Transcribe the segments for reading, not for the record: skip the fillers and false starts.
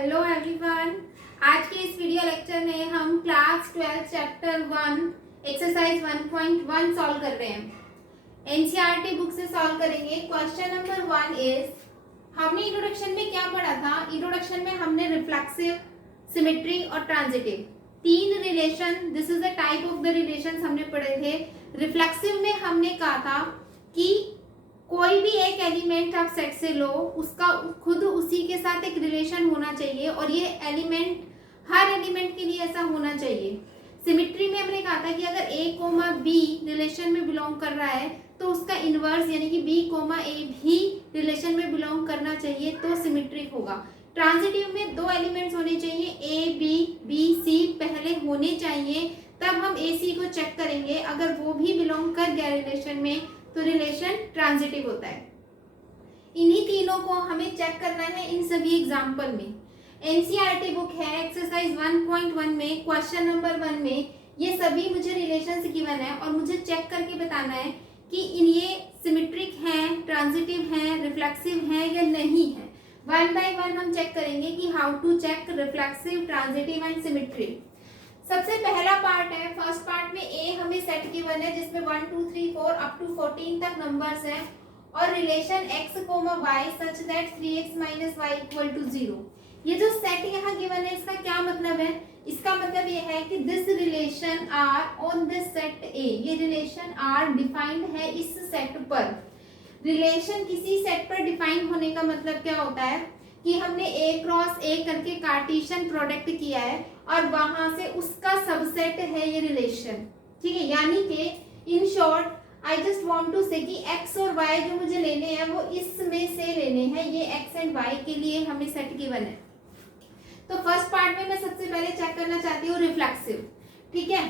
Hello everyone. आज के इस वीडियो लेक्चर में हम क्लास 12 चैप्टर 1 एक्सरसाइज 1.1 सॉल्व कर रहे हैं। एनसीईआरटी बुक से सॉल्व करेंगे। क्वेश्चन नंबर 1 इज, हमने इंट्रोडक्शन में क्या पढ़ा था? इंट्रोडक्शन में हमने रिफ्लेक्सिव, सिमेट्री और ट्रांजिटिव तीन relation, this is the type of the relations हमने पढ़े थे। रिफ्लेक्सिव में हमने कहा था कि कोई भी एक एलिमेंट आप सेट से लो, उसका खुद उसी के साथ एक रिलेशन होना चाहिए और ये एलिमेंट हर एलिमेंट के लिए ऐसा होना चाहिए। सिमेट्री में हमने कहा था कि अगर a कोमा b रिलेशन में बिलोंग कर रहा है तो उसका इनवर्स यानी कि b कोमा a भी रिलेशन में बिलोंग करना चाहिए तो सिमेट्रिक होगा। ट्रांजिटिव में दो एलिमेंट्स होने चाहिए, a b b c पहले होने चाहिए, तब हम a c को चेक करेंगे। अगर वो भी बिलोंग कर गया रिलेशन में तो रिलेशन ट्रांजिटिव होता है। इन्हीं तीनों को हमें चेक करना है इन सभी एग्जाम्पल में। एनसीईआरटी बुक है एक्सरसाइज 1.1 में क्वेश्चन नंबर 1 में ये सभी मुझे रिलेशंस गिवन है और मुझे चेक करके बताना है कि इन ये सिमेट्रिक हैं, ट्रांजिटिव हैं, रिफ्लेक्सिव हैं या नहीं है। वन बाय वन हम चेक करेंगे कि how to check reflexive, transitive and symmetry. सबसे पहला पार्ट है, फर्स्ट पार्ट में ए हमें सेट गिवन है जिसमें 1 2 3 4 अप टू 14 तक नंबर्स हैं और relation x comma y such that 3x minus y equal to 0। ये जो सेट यहाँ गिवन है इसका क्या मतलब है? इसका मतलब ये है कि this relation R on this set A, ये रिलेशन आर डिफाइंड है इस सेट पर। रिलेशन किसी सेट पर डिफाइन होने का मतलब क्या होता है कि हमने a क्रॉस a करके कार्टेशियन प्रोडक्ट किया है और वहां से उसका सबसेट है ये रिलेशन, ठीक है। यानी कि in short I just want to say कि x और y जो मुझे लेने हैं वो इसमें से लेने हैं, ये x एंड y के लिए हमें सेट गिवन है। तो फर्स्ट पार्ट में मैं सबसे पहले चेक करना चाहती हूँ रिफ्लेक्सिव, ठीक है।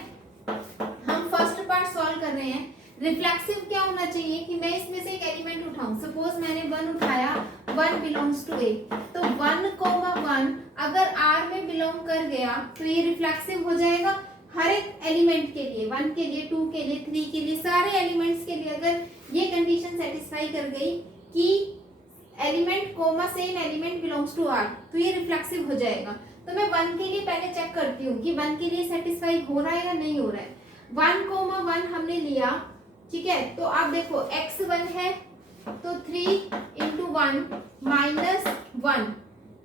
हम फर्स्ट पार्ट सॉल्व कर रहे हैं। रिफ्लेक्सिव क्या होना चाहिए कि मैं इसमें से एक एलिमेंट उठाऊं, सपोज मैंने 1 उठाया, 1 बिलोंग्स टू ए, तो 1 कोमा 1 अगर R में बिलोंग कर गया तो ये रिफ्लेक्सिव हो जाएगा हर एक एलिमेंट के लिए, 1 के लिए, 2 के लिए, 3 के लिए, सारे एलिमेंट्स के लिए। अगर ये कंडीशन सेटिस्फाई कर गई कि element comma same element belongs to R तो ये रिफ्लेक्सिव हो जाएगा। तो मैं 1 के लिए पहले चेक करती हूँ कि 1 के लिए सेटिस्फाई हो रहा है या नहीं हो रहा है। 1 कोमा 1 हमने लिया, ठीक है। तो आप देखो x1 है तो 3 इंटू 1 माइनस 1,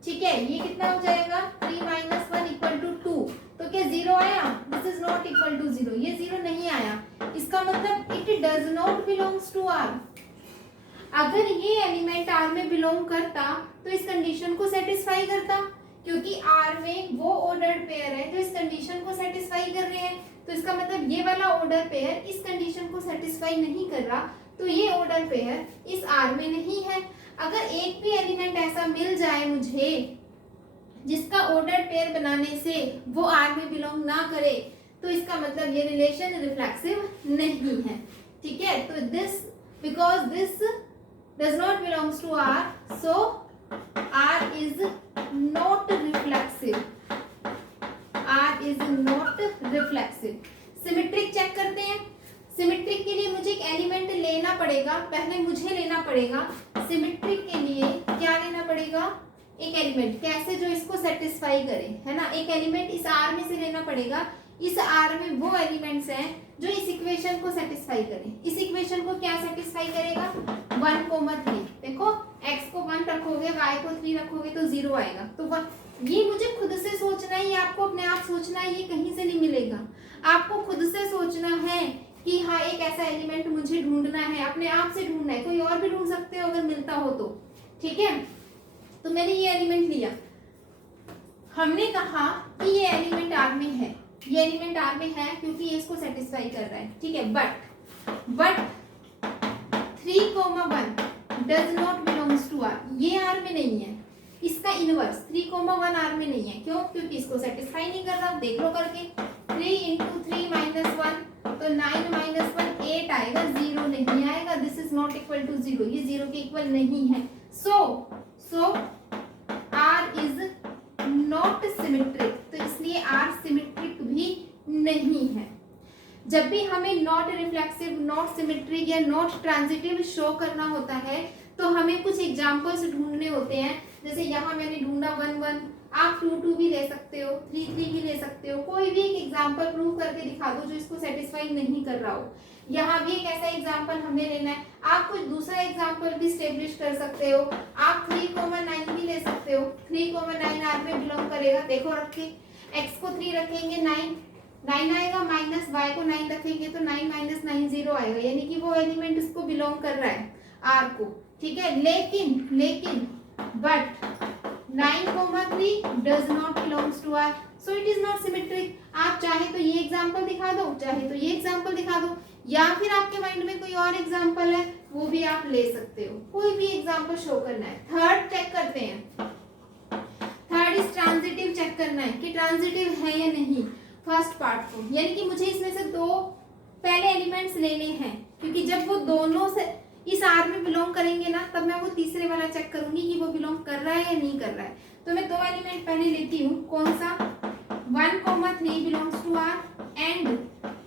ठीक है। ये कितना हो जाएगा 3 माइनस 1 इक्वल टू 2। तो क्या 0 आया? This is not equal to 0, ये 0 नहीं आया। इसका मतलब it does not belongs to R। अगर ये एलिमेंट R में बिलोंग करता तो इस कंडीशन को सेटिस्फाई करता, क्योंकि R में वो ऑर्डर्ड पेयर है जो इस कंडीशन को सेटिस्फाई कर रहे हैं। तो इसका मतलब ये वाला ऑर्डर पेयर इस कंडीशन को सेटिस्फाई नहीं कर रहा, तो ये ऑर्डर पेयर इस R में नहीं है। अगर एक भी एलिमेंट ऐसा मिल जाए मुझे जिसका ऑर्डर पेयर बनाने से वो R में बिलोंग ना करे तो इसका मतलब ये रिलेशन रिफ्लेक्सिव नहीं है, ठीक है। तो this, because this does not belongs to R, so R is not reflexive, R is not reflexive. Symmetric check करते हैं। सिमेट्रिक के लिए मुझे एक एलिमेंट लेना पड़ेगा, पहले मुझे लेना पड़ेगा सिमेट्रिक के लिए क्या लेना पड़ेगा, एक एलिमेंट कैसे जो इसको सेटिस्फाई करे, है ना। एक एलिमेंट इस R में से लेना पड़ेगा। इस R में वो एलिमेंट्स हैं जो इस इक्वेशन को सेटिस्फाई करें। इस इक्वेशन को क्या सेटिस्फाई करेगा 1 कोमा 3। देखो x को 1 रखोगे, y को 3 रखोगे तो 0 आएगा। तो ये मुझे खुद से सोचना है, ये आपको अपने आप सोचना है, ये कहीं से नहीं मिलेगा। आपको खुद से सोचना है कि हाँ एक ऐसा एलिमेंट मुझे ढूंढना है, अपने आप से ढूंढना है। कोई और भी ढूंढ सकते हो अगर मिलता हो तो, ठीक है। तो मैंने ये एलिमेंट लिया, हमने कहा कि ये एलिमेंट R में है, ये एलिमेंट R में है क्योंकि ये इसको सेटिस्फाई कर रहा है, ठीक है। But 3 comma 1 does not belongs to R, ये R में नहीं है। इसका इनवर्स 3 कोमा 1 R में नहीं है, क्यों? क्योंकि इसको सेटिस्फाई नहीं कर रहा। देख लो करके 3 इंटू 3 माइनस 1 तो 9 माइनस 1 8 आएगा, 0 नहीं आएगा। This is not equal to 0, ये 0 के इक्वल नहीं है। So R is not symmetric, तो इसलिए R सिमेट्रिक भी नहीं है। जब भी हमें नॉट रिफ्लेक्सिव, नॉट सिमेट्रिक या नॉट ट्रांजिटिव शो करना होता है तो हमें कुछ एग्जांपल्स ढूंढने होते हैं। जैसे यहाँ मैंने ढूंढा 1 1, आप 2 भी ले सकते हो, 3 भी ले सकते हो। कोई भी एक एग्जाम्पल प्रूव करके दिखा दो जो इसको सेटिस्फाई नहीं कर रहा हो। यहाँ भी एक ऐसा एग्जाम्पल हमने लेना है। आप कुछ दूसरा एग्जाम्पल भी स्टेब्लिश कर सकते हो। आप 3,9 भी ले सकते हो। 3,9 आर में बिलोंग करेगा, देखो रख के, x को 3 रखेंगे 9 आएगा, माइनस y को 9 रखेंगे तो 9 माइनस 9 0 आएगा, यानी कि वो एलिमेंट उसको बिलोंग कर रहा है r को, ठीक है। लेकिन but 9,3 does not belongs to r, so it is not symmetric. आप चाहे तो ये एग्जांपल दिखा दो, चाहे तो ये एग्जांपल दिखा दो, या फिर आपके माइंड में कोई और एग्जांपल है वो भी आप ले सकते हो। कोई भी एग्जांपल शो करना है। थर्ड चेक करते हैं। थर्ड इज ट्रांजिटिव चेक करना है कि ट्रांजिटिव है या नहीं फर्स्ट पार्ट को, यानी कि मुझे इसमें से दो पहले एलिमेंट्स लेने हैं, क्योंकि जब वो दोनों से इस आर में बिलोंग करेंगे ना, तब मैं वो तीसरे वाला चेक करूंगी कि वो बिलोंग कर रहा है या नहीं कर रहा है। तो मैं दो एलिमेंट पहले लेती हूँ, कौन सा, 1,3 बिलोंग्स टू आर, एंड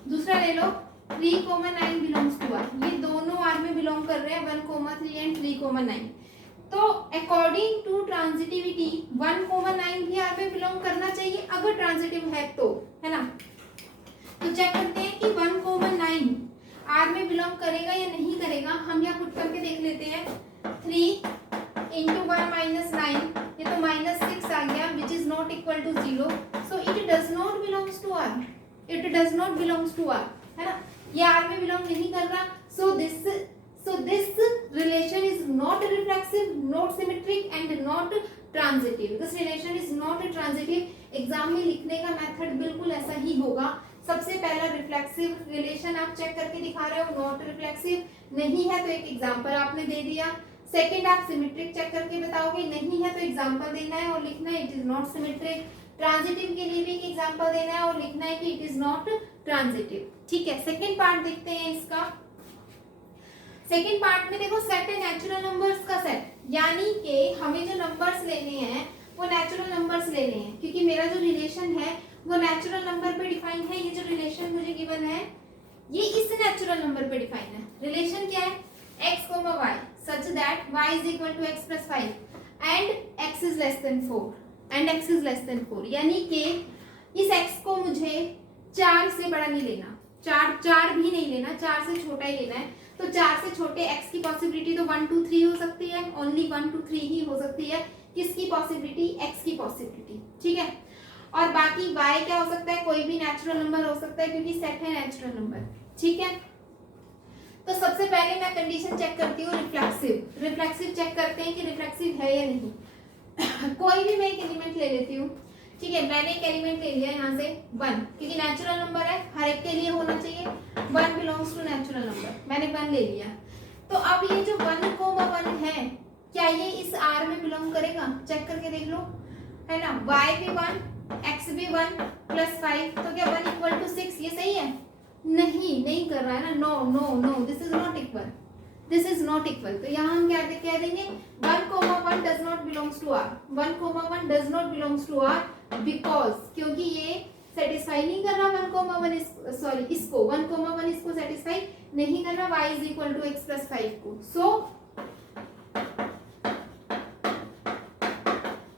दूसरा ले लो 3,9 बिलोंग्स टू आर। ये दोनों आर में बिलोंग कर रहे हैं, 1,3 एंड 3,9। तो अकॉर्डिंग टू ट्रांजिटिविटी 1,9 भी आर में बिलोंग करना चाहिए अगर ट्रांजिटिव है तो, है ना। तो चेक करते हैं कि 1,9 आर में बिलोंग करेगा या नहीं करेगा। हम यहाँ पुट करके देख लेते हैं। 3 इंटू 1 माइनस 9, ये तो -6 आ गया, which is not equal to 0, so it does not belongs to R, it does not belongs to R, है ना। ये आर में बिलोंग नहीं कर रहा, so this relation is not reflexive, not symmetric and not transitive. This relation is not transitive. Exam में लिखने का मेथड बिल्कुल ऐसा ही होगा। सबसे पहला रिफ्लेक्सिव रिलेशन आप चेक करके दिखा रहे हो, नॉट रिफ्लेक्सिव नहीं है तो एक एग्जांपल आपने दे दिया। सेकंड आप सिमेट्रिक चेक करके बताओगे, नहीं है तो एग्जांपल देना है और लिखना है it is not symmetric. Transitive के लिए भी एक एग्जांपल देना है और लिखना है कि इट इज नॉट ट्रांजिटिव, ठीक है। सेकंड पार्ट देखते हैं इसका। सेकंड पार्ट में देखो, सेट है नेचुरल नंबर्स का सेट, यानी कि हमें जो नंबर्स लेने हैं वो नेचुरल नंबर्स लेने हैं, क्योंकि मेरा जो रिलेशन है वो नेचुरल नंबर पे डिफाइन है। ये जो रिलेशन मुझे गिवन है ये इस नेचुरल नंबर पे डिफाइन है। रिलेशन क्या है, x, y such that y is equal to x plus 5 and x is less than 4, यानी कि इस x को मुझे 4 से बड़ा नहीं लेना, 4 भी नहीं लेना, 4 से छोटा ही लेना है। तो 4 से छोटे x की पॉसिबिलिटी तो 1 2 3 हो सकती है, ओनली 1 2 3 ही हो सकती है। किसकी पॉसिबिलिटी, x की पॉसिबिलिटी, ठीक है। और बाकी y क्या हो सकता है, कोई भी नेचुरल नंबर हो सकता है, क्योंकि सेट है नेचुरल नंबर, ठीक है। तो सबसे पहले मैं कंडीशन चेक करती हूँ रिफ्लेक्सिव चेक करते हैं कि रिफ्लेक्सिव है या नहीं। कोई भी मैं एक एलिमेंट ले लेती हूँ, ठीक है। मैंने एक एलिमेंट ले लिया यहाँ से 1, क्योंकि नेचुरल नंबर है, हर एक के लिए होना चाहिए, 1 बिलोंग्स टू नेचुरल नंबर, मैंने 1 ले लिया। तो अब ये जो 1,1 है, क्या ये इस R में बिलोंग करेगा, चेक करके देख लो, है ना। y भी 1, x भी 1 प्लस 5, तो क्या 1 इक्वल टू 6, ये सही है, नहीं कर रहा है ना, no, this is not equal. तो यहाँ हम क्या कह देंगे, 1,1 does not belongs to R, 1,1 does not belongs to R because, क्योंकि ये सेटिस्फाई नहीं कर रहा 1,1 इसको 1,1 इसको सेटिस्फाई नहीं कर रहा, y is equal to x plus 5 को। So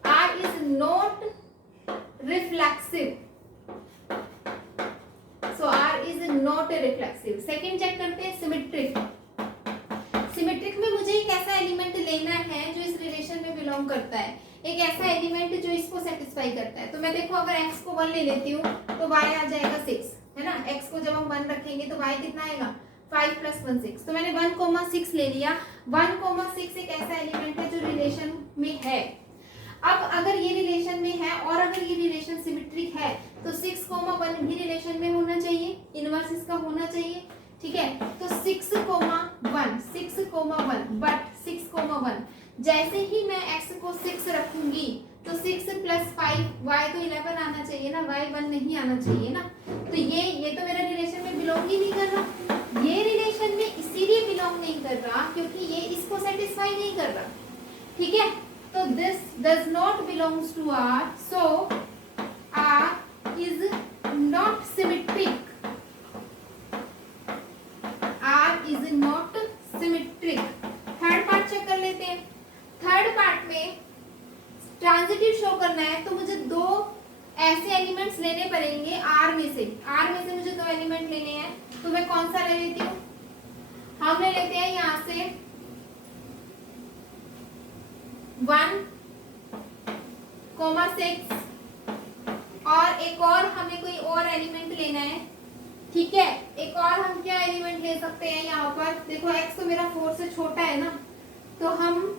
R is not reflexive, so R is not reflexive. Second check करते हैं सिमेट्रिक में मुझे एक ऐसा एलिमेंट लेना है जो इस रिलेशन में बिलोंग करता है, एक ऐसा एलिमेंट जो इसको सेटिस्फाई करता है। तो मैं देखो, अगर x को 1 ले लेती हूँ तो y आ जाएगा 6, है ना। x को जब हम 1 रखेंगे तो y कितना आएगा, 5 प्लस 1 6। तो मैंने 1,6 ले लिया। 1,6 एक ऐसा एलिमेंट है जो रिलेशन में है। अब अगर ये रिलेशन में है और अगर ये रिलेशन सिमेट्रिक है तो 6,1 भी रिलेशन में होना चाहिए, इनवर्स इसका होना चाहिए, ठीक है। तो 6,1 बट 6,1 जैसे ही मैं x को 6 रखूंगी तो 6 प्लस 5 y तो 11 आना चाहिए ना, y 1 नहीं आना चाहिए ना। तो ये तो मेरा रिलेशन में बिलोंग ही नहीं कर रहा, ये रिलेशन में इसीलिए बिलोंग नहीं कर रहा क्योंकि ये इसको सेटिस्फाई नहीं कर रहा, ठीक है। तो this does not belongs to R, so R is not symmetric, R is not symmetric. Third part check कर लेते हैं। थर्ड पार्ट में ट्रांजिटिव शो करना है तो मुझे दो ऐसे एलिमेंट्स लेने पड़ेंगे आर में से मुझे दो एलिमेंट लेने हैं। तो मैं कौन सा ले लेती हूँ, हम ले लेते हैं यहाँ से 1,6 और एक और हमें कोई और एलिमेंट लेना है। ठीक है, एक और हम क्या एलिमेंट ले सकते हैं यहाँ पर, देखो x तो मेरा 4 से छोटा है ना, तो हम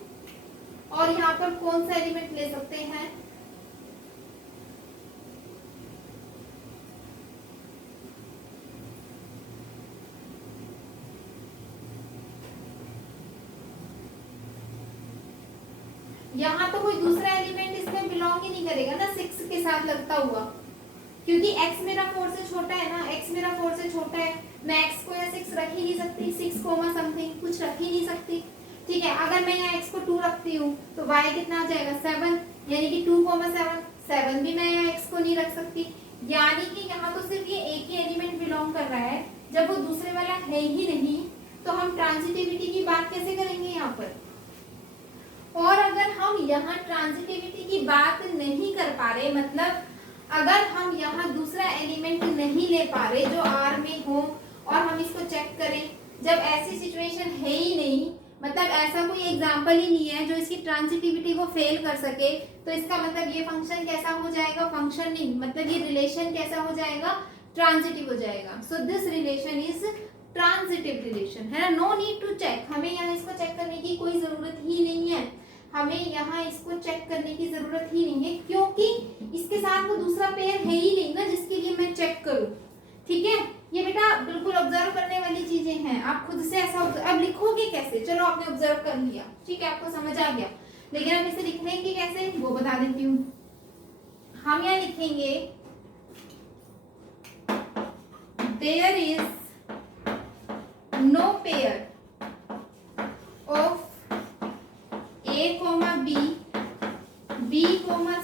और यहाँ पर कौन सा एलिमेंट ले सकते हैं, यहाँ तो कोई दूसरा एलिमेंट इसमें बिलोंग ही नहीं करेगा ना 6 के साथ लगता हुआ, क्योंकि x मेरा 4 से छोटा है ना, x मेरा 4 से छोटा है, मैं x को या 6 रख ही नहीं सकती, 6 कोमा समथिंग कुछ रख ही नहीं सकती। ठीक है, अगर मैं यहाँ x को 2 रखती हूँ तो y कितना आ जाएगा 7, यानी कि 2,7 भी मैं यहाँ x को नहीं रख सकती, यानी कि यहाँ तो सिर्फ ये एक ही एलिमेंट बिलोंग कर रहा है, जब वो दूसरे वाला है ही नहीं तो हम ट्रांजिटिविटी की बात कैसे करेंगे यहाँ पर। और अगर हम यहाँ ट्रांजिटिविटी की बात नहीं कर पा रहे, मतलब अगर हम यहाँ दूसरा एलिमेंट नहीं ले पा रहे जो R में हो और हम इसको चेक करें, जब ऐसी सिचुएशन है ही नहीं, मतलब ऐसा कोई एग्जांपल ही नहीं है जो इसकी ट्रांजिटिविटी को फेल कर सके, तो इसका मतलब ये फंक्शन कैसा हो जाएगा, फंक्शन नहीं मतलब ये रिलेशन कैसा हो जाएगा, ट्रांजिटिव हो जाएगा। So this relation is transitive relation, है ना। नो नीड टू चेक, हमें यहाँ इसको चेक करने की कोई जरूरत ही नहीं है, हमें यहाँ इसको चेक करने की जरूरत ही नहीं है, क्योंकि इसके साथ वो दूसरा पेयर है ही नहीं ना जिसके लिए मैं चेक करूँ। ठीक है, ये बेटा बिल्कुल ऑब्जर्व करने वाली चीजें हैं, आप खुद से ऐसा अब लिखोगे कैसे, चलो आपने ऑब्जर्व कर लिया, ठीक है, आपको समझ आ गया, लेकिन हम इसे लिखेंगे कैसे वो बता देती हूँ। हम यहाँ लिखेंगे there is no pair of A, B, B,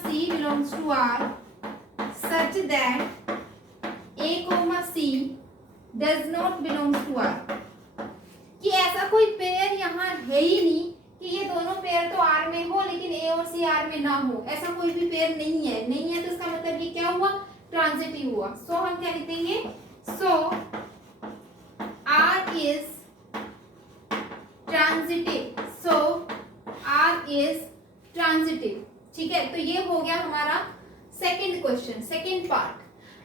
C belongs to R such that A, C does not belong to R, कि ऐसा कोई पेयर यहाँ है ही नहीं कि ये दोनों पेयर तो R में हो लेकिन A और C R में ना हो, ऐसा कोई भी पेयर नहीं है, तो इसका मतलब ये क्या हुआ, ट्रांजिटिव हुआ। सो हम क्या लिखेंगे, सो R is transitive, so R is transitive। ठीक है, तो ये हो गया हमारा सेकंड क्वेश्चन, सेकंड पार्ट।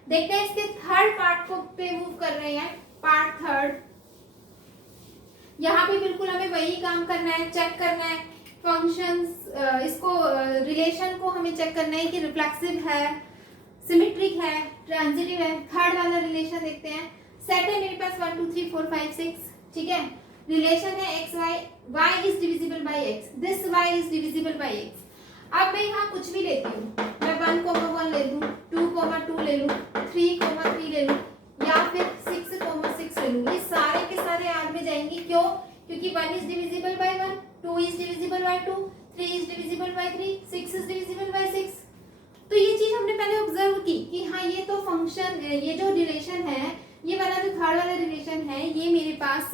देखते हैं इसके थर्ड पार्ट को पे मूव कर रहे हैं, पार्ट थर्ड। यहाँ पे बिल्कुल हमें वही काम करना है, चेक करना है फंक्शंस, इसको रिलेशन को हमें चेक करना है कि रिफ्लेक्सिव है, सिमेट्रिक है, ट्रांजिटिव है। थर्ड वाला रिलेशन देखते हैं, सेट है मेरे पास 1 2 3 4 5 6, ठीक है, रिलेशन है x y, y is divisible by x, this y is divisible by x। अब मैं यहाँ कुछ भी लेती हूँ, मैं 1,1 ले लूँ, 2,2 ले लूँ, 3,3 ले लूँ, या फिर 6,6 ले लूँ, ये सारे के सारे R में जाएंगे। क्यों? क्योंकि 1 is divisible by 1, 2 is divisible by 2, 3 is divisible by 3, 6 is divisible by 6। तो ये चीज हमने पहले ऑब्जर्व की कि हाँ ये तो फंक्शन, ये जो रिलेशन है, ये वाला जो थर्ड वाला रिलेशन है, ये मेरे पास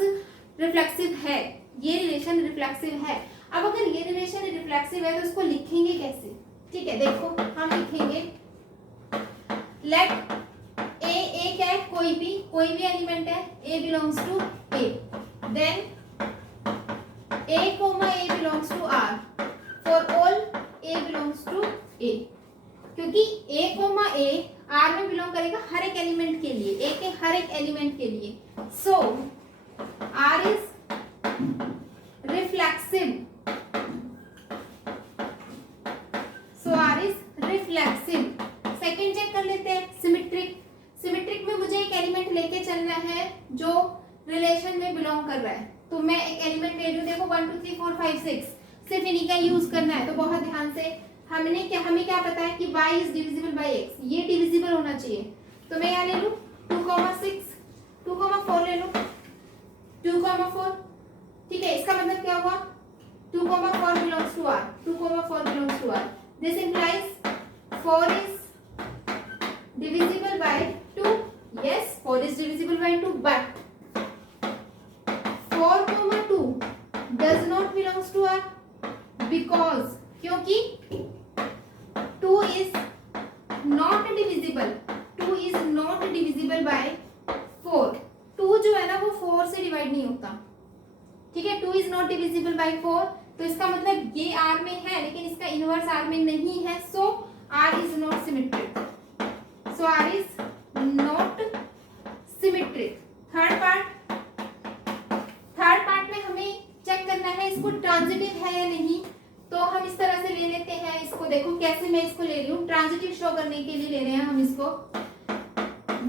रिफ्लेक्सिव है, ये रिलेशन रिफ्लेक्सिव है। अब अगर ये रिलेशन रिफ्लेक्सिव है तो इसको लिखेंगे कैसे? ठीक है, देखो हम लिखेंगे लेट ए क्या है, कोई भी एलिमेंट है, a belongs to a, then a comma a belongs to R for all a belongs to a, क्योंकि ए कोमा ए आर में बिलोंग करेगा हर एक एलिमेंट के लिए, ए के हर एक एलिमेंट के लिए। So R is reflexive, so R is reflexive। Second check कर लेते हैं, सिमेट्रिक में मुझे एक एलिमेंट लेके चलना है जो रिलेशन में बिलोंग कर रहा है, तो मैं एक एलिमेंट ले लूं, देखो 1 2 3 4 5 6, सिर्फ इन्हीं का यूज करना है। तो बहुत ध्यान से, हमें क्या पता है कि y is divisible by x, ये डिविजिबल होना चाहिए, तो मैं यहाँ ले लूं 2,6, 2,4 ले लूं, 2,4, ठीक है, इसका मतलब क्या हुआ, 2,4 belongs to R, 2,4 belongs to R। This implies 4 is divisible by 2, yes 4 is divisible by 2, but 4,2 does not belongs to R because, क्योंकि is not divisible, 2 is not divisible by 4। 2 जो है ना वो 4 से डिवाइड नहीं होता, ठीक है। 2 इज नॉट डिविजिबल बाय 4, तो इसका मतलब ये R में है लेकिन इसका इनवर्स R में नहीं है, so R is not symmetric, so R is not symmetric. Third part में हमें चेक करना है इसको ट्रांजिटिव है या नहीं, तो हम इस तरह से ले लेते हैं इसको। देखो कैसे मैं इसको ले रही हूँ, ट्रांजिटिव शो करने के लिए ले रहे हैं हम इसको।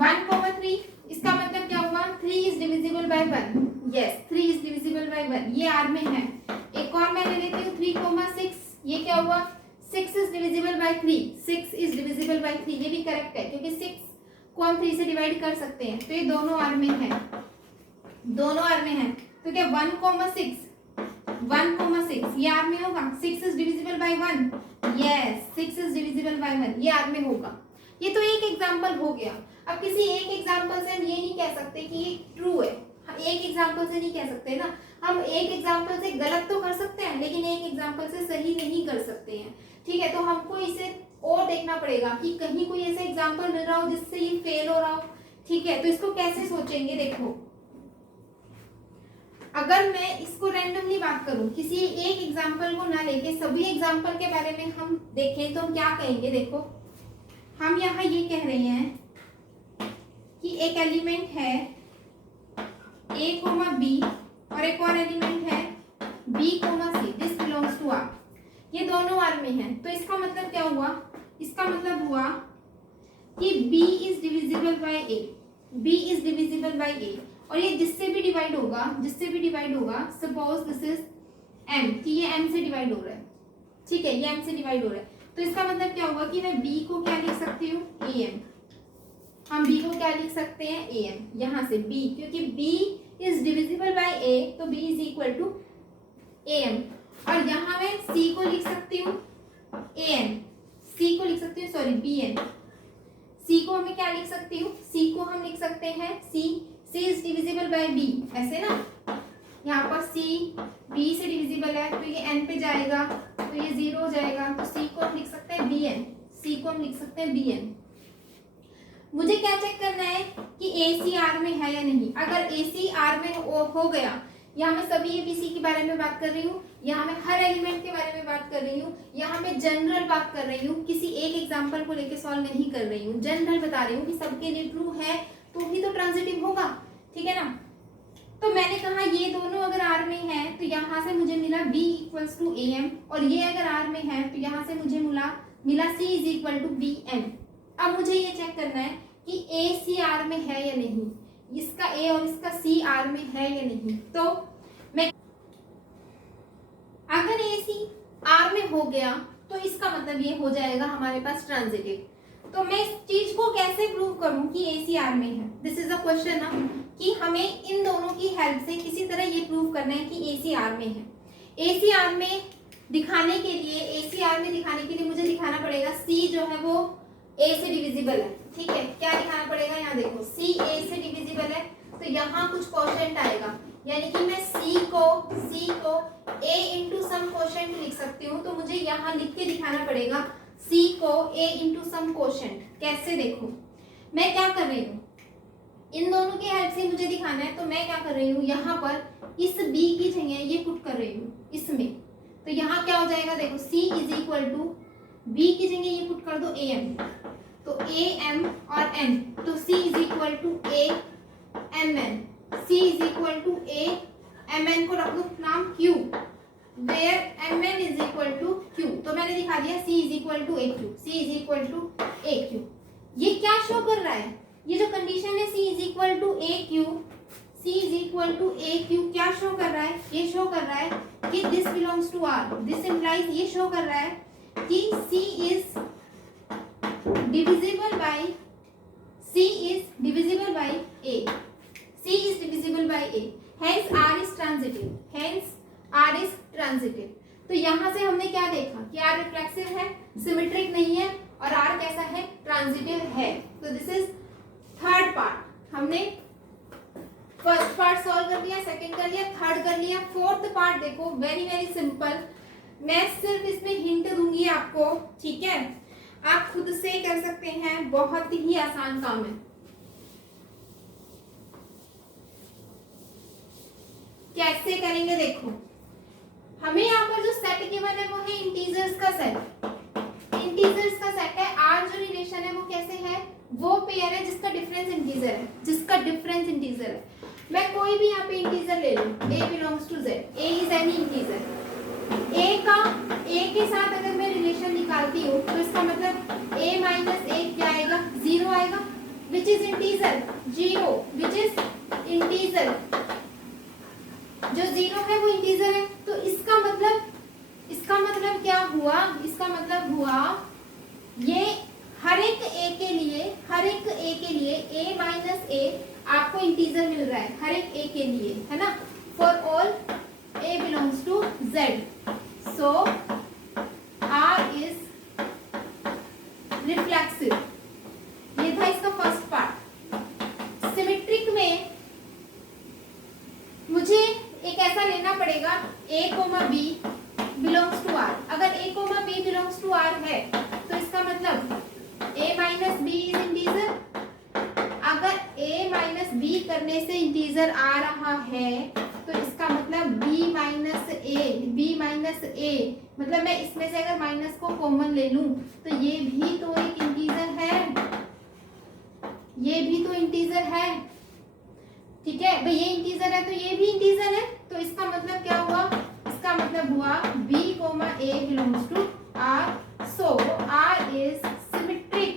1,3, इसका मतलब क्या हुआ, 3 is divisible bye 1, yes 3 is divisible bye 1, ये R में है। एक और मैं ले लेती हूँ 3,6, ये क्या हुआ, 6 is divisible bye 3, 6 is divisible bye 3, ये भी करेक्ट है क्योंकि 6 को हम 3 से डिवाइड कर सकते हैं, तो ये दोनों R में है, दोनों R में है। तो क्या 1,6 ये R में होगा, 6 is divisible bye 1, yes 6 is divisible bye 1, ये R में होगा। ये तो एक एग्जांपल हो गया। अब किसी एक एग्जांपल से हम ये नहीं कह सकते कि ये ट्रू है, एक एग्जांपल से नहीं कह सकते ना, हम एक एग्जांपल से गलत तो कर सकते हैं लेकिन एक एग्जांपल से सही नहीं कर सकते हैं, ठीक है। तो हमको इसे और देखना पड़ेगा कि कहीं कोई ऐसा एग्जांपल मिल रहा हो जिससे ये फेल हो रहा हो, ठीक है। तो इसको कैसे सोचेंगे, देखो अगर मैं इसको रैंडमली बात करूं, किसी एक एग्जांपल को ना लेके सभी एग्जांपल के बारे में हम देखें तो हम क्या कहेंगे, देखो हम यहाँ ये कह रहे हैं कि एक एलिमेंट है A, B और एक और एलिमेंट है B, C, this belongs to R, ये दोनों R में हैं। तो इसका मतलब क्या हुआ, इसका मतलब हुआ कि B is divisible by A, B is divisible by A, और ये जिससे भी डिवाइड होगा, सपोज दिस इज M, कि ये M से डिवाइड हो रहा है, ठीक है, ये M से डिवाइड हो रहा है। तो इसका मतलब क्या हुआ कि मैं B को क्या लिख सकती हूँ, AM, हम B को क्या लिख सकते हैं, AM, यहाँ से B, क्योंकि B is divisible by A, तो B is equal to AM, और यहाँ मैं C को लिख सकती हूँ AN, C को लिख सकती हूँ, सॉरी BN, C को मैं क्या लिख सकती हूँ, C को हम लिख सकते हैं C is divisible bye B, ऐसे ना, यहाँ पर C B से डिविजिबल है तो ये N पे जाएगा तो ये 0 हो जाएगा, तो C को हम लिख सकते हैं BN, C को हम लिख सकते हैं BN। मुझे क्या चेक करना है कि AC R में है या नहीं। अगर AC R में हो गया, यहाँ मैं सभी ABC के बारे में बात कर रही हूँ, यहाँ मैं हर एलिमेंट के बारे में बात कर रही हूँ, यहाँ मैं जनरल बात कर रही हूँ, किसी एक एग्जांपल को लेके सॉल्व नहीं कर रही हूँ, जनरल बता रही हूँ कि सबके लिए ट्रू है तो ही तो ट्रांजिटिव होगा, ठीक है ना। तो मैंने कहा ये दोनों अगर R में है तो यहाँ से मुझे मिला B इक्वल्स टू AM, और ये अगर R में है तो यहाँ से मुझे मिला C is equal to BN। अब मुझे ये चेक करना है कि AC R में है या नहीं, इसका A और इसका C R में है या नहीं। तो मैं अगर AC R में हो गया तो इसका मतलब ये हो जाएगा हमारे पास ट्रांजिटिव। तो मैं इस चीज को कैसे प्रूव करूं कि AC R में है, दिस इज अ क्वेश्चन ना, कि हमें इन दोनों की हेल्प से किसी तरह ये प्रूव करना है कि AC R में है। AC R में दिखाने के लिए मुझे दिखाना पड़ेगा C जो है वो A से डिविजिबल है, ठीक है। क्या दिखाना पड़ेगा, यहाँ देखो C A से डिविजिबल है तो यहाँ कुछ क्वोशिएंट आएगा, यानी कि मैं C को A इंटू सम क्वोशिएंट लिख सकती हूँ। तो मुझे यहाँ लिख के दिखाना पड़ेगा C को A इंटू सम क्वोशिएंट। कैसे, देखो मैं क्या कर रही हूँ, इन दोनों की हेल्प से मुझे दिखाना है, तो मैं क्या कर रही हूँ, यहाँ पर इस B की जगह ये पुट कर रही हूँ इसमें, तो यहाँ क्या हो जाएगा, देखो C is equal to B की जगह ये पुट कर दो AM, तो AM और N, तो C is equal to A MN, C is equal to A MN को रख दो नाम Q, where MN is equal to Q। तो मैंने दिखा दिया C is equal to AQ, C is equal to AQ। ये क्या शो कर रहा है, ये जो कंडीशन है C is equal to AQ, C is equal to AQ क्या शो कर रहा है, ये शो कर रहा है कि this belongs to R, this implies ये शो कर रहा है कि C is divisible by A, C is divisible by A, hence R is transitive, तो यहाँ से हमने क्या देखा कि R रिफ्लेक्सिव है, सिमेट्रिक नहीं है, और R कैसा है, ट्रांजिटिव है। तो दिस इज थर्ड पार्ट, हमने फर्स्ट पार्ट सॉल्व कर लिया, सेकंड कर लिया, थर्ड कर लिया। फोर्थ पार्ट देखो वेरी वेरी सिंपल, मैं सिर्फ इसमें हिंट दूंगी आपको, ठीक है। आप खुद से कर सकते हैं, बहुत ही आसान काम है। कैसे करेंगे देखो, हमें यहाँ पर जो सेट गिवन है वो है इंटीजर्स का सेट। इंटीजर्स का सेट है, आर जो रिलेशन है वो कैसे है, वो पेयर है जिसका डिफरेंस इंटीजर है, जिसका डिफरेंस इंटीजर है। मैं कोई भी यहाँ पे इंटीजर ले लूं, a belongs to z, a is any integer, a के साथ अगर मैं रिलेशन निकालती हूँ तो इसका मतलब a माइनस a क्या आएगा, 0 आएगा, which is integer, 0 which is integer, जो 0 है वो इंटीजर है। तो इसका मतलब क्या हुआ, इसका मतलब हुआ ये हर एक a के लिए a माइनस a आपको इंटीजर मिल रहा है, हर एक a के लिए, है ना, for all a belongs to z, so r is reflexive. ये था इसका फर्स्ट पार्ट। सिमेट्रिक में मुझे एक ऐसा लेना पड़ेगा a, b belongs to r। अगर a, b belongs to r है तो इसका मतलब a minus b is integer. अगर a माइनस b करने से इंटीजर आ रहा है तो इसका मतलब b माइनस a, मतलब मैं इसमें से अगर माइनस को कॉमन ले लूं तो ये भी तो एक इंटीजर है, ये भी तो इंटीजर है, ठीक है भाई, ये इंटीजर है तो ये भी इंटीजर है। तो इसका मतलब क्या हुआ, इसका मतलब हुआ b, a belongs to r, so r is symmetric.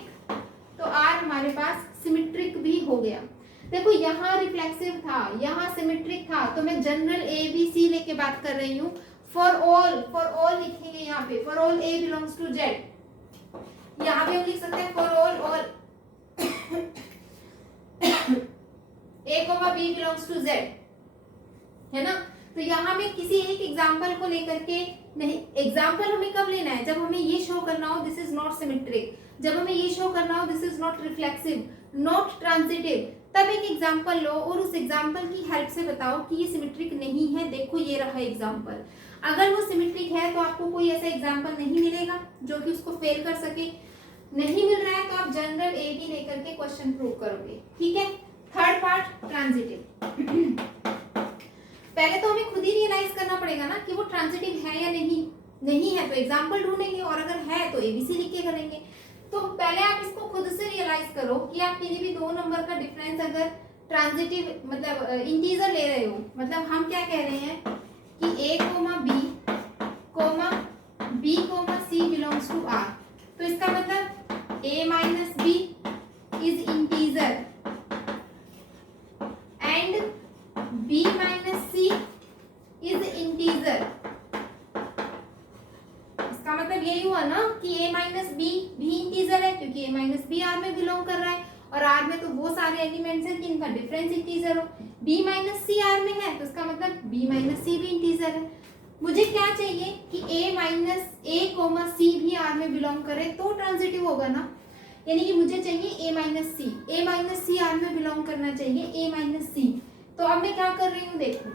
तो r हमारे पास सिमेट्रिक भी हो गया। देखो यहाँ रिफ्लेक्सिव था, यहाँ सिमेट्रिक था, तो मैं जनरल a b c लेके बात कर रही हूँ। फॉर ऑल लिखेंगे यहाँ पे, for all a belongs to z, यहाँ पे हम लिख सकते हैं for all a, b belongs to z, है ना। तो यहाँ में किसी एक एग्जाम्पल को लेकर के नहीं, एग्जाम्पल हमें कब लेना है, जब हमें ये शो करना हो दिस इज नॉट सिमेट्रिक, जब हमें ये शो करना हो this is not reflexive, not transitive, तब एक एग्जाम्पल लो और उस एग्जाम्पल की हेल्प से बताओ कि ये सिमेट्रिक नहीं है। देखो ये रहा एग्जाम्पल, अगर वो सिमेट्रिक है तो आपको कोई ऐसा एग्जाम्पल नहीं मिलेगा जो कि उसको फेल कर सके, नहीं मिल रहा है तो आप जनरल ए बी लेकर के क्वेश्चन प्रूव करोगे, ठीक है। Third part transitive. पहले तो हमें खुद ही रियलाइज करना पड़ेगा ना कि वो ट्रांजिटिव है या नहीं है तो एग्जाम्पल ढूंढेंगे, और अगर है तो एबीसी लिख के करेंगे। तो पहले आप इसको खुद से रियलाइज करो कि आप किसी भी दो नंबर का डिफरेंस अगर ट्रांजिटिव मतलब इंटीजर ले रहे हो, मतलब हम क्या कह रहे हैं कि a, b, c belongs to r, तो इसका मतलब a minus b is integer and b minus c is integer. इसका मतलब यही हुआ ना कि a माइनस b भी इंटीजर है क्योंकि a माइनस b r में बिलोंग कर रहा है, और r में तो वो सारे एलिमेंट्स हैं कि इनका डिफरेंस इंटीजर हो। b माइनस c r में है तो इसका मतलब b माइनस c भी इंटीजर है। मुझे क्या चाहिए कि a माइनस a, c भी r में बिलोंग करे तो ट्रांजिटिव होगा ना, यानी कि मुझे चाहिए a माइनस c r में बिलोंग करना चाहिए, a माइनस c। तो अब मैं क्या कर रही हूँ, देखो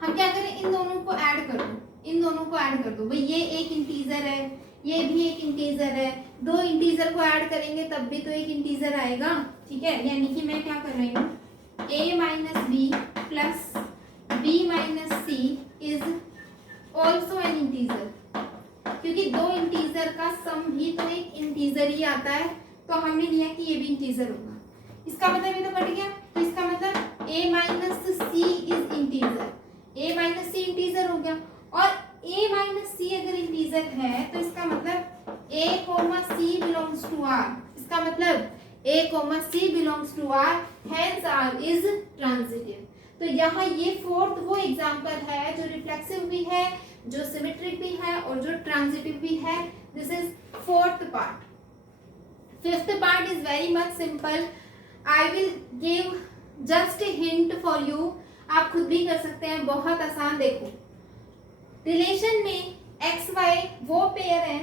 हम क्या करें, इन दोनों को ऐड कर दो, इन दोनों को ऐड कर दो भाई, ये एक इंटीजर है, ये भी एक इंटीजर है, दो इंटीजर को ऐड करेंगे तब भी तो एक इंटीजर आएगा, ठीक है। यानी कि मैं क्या कर रही हूँ, a minus B plus b minus C is also an integer, क्योंकि दो इंटीजर का सम भी तो एक इंटीजर ही आता है, तो हमने लिया कि ये भी इंटीजर होगा। इसका मतलब ये तो कट गया, तो इसका मतलब a minus C is integer, a minus C integer हो गया, और a माइनस सी अगर इंटीजर है तो इसका मतलब a, c belongs to r, इसका मतलब a, c belongs to r, hence r is transitive. तो यहाँ ये फोर्थ वो एग्जाम्पल है जो रिफ्लेक्सिव भी है, जो सिमेट्रिक भी है और जो ट्रांजिटिव भी है। This is fourth part. Fifth part is very much simple, I will give just a hint for you, आप खुद भी कर सकते हैं, बहुत आसान। देखो रिलेशन में एक्स वाई वो पेयर है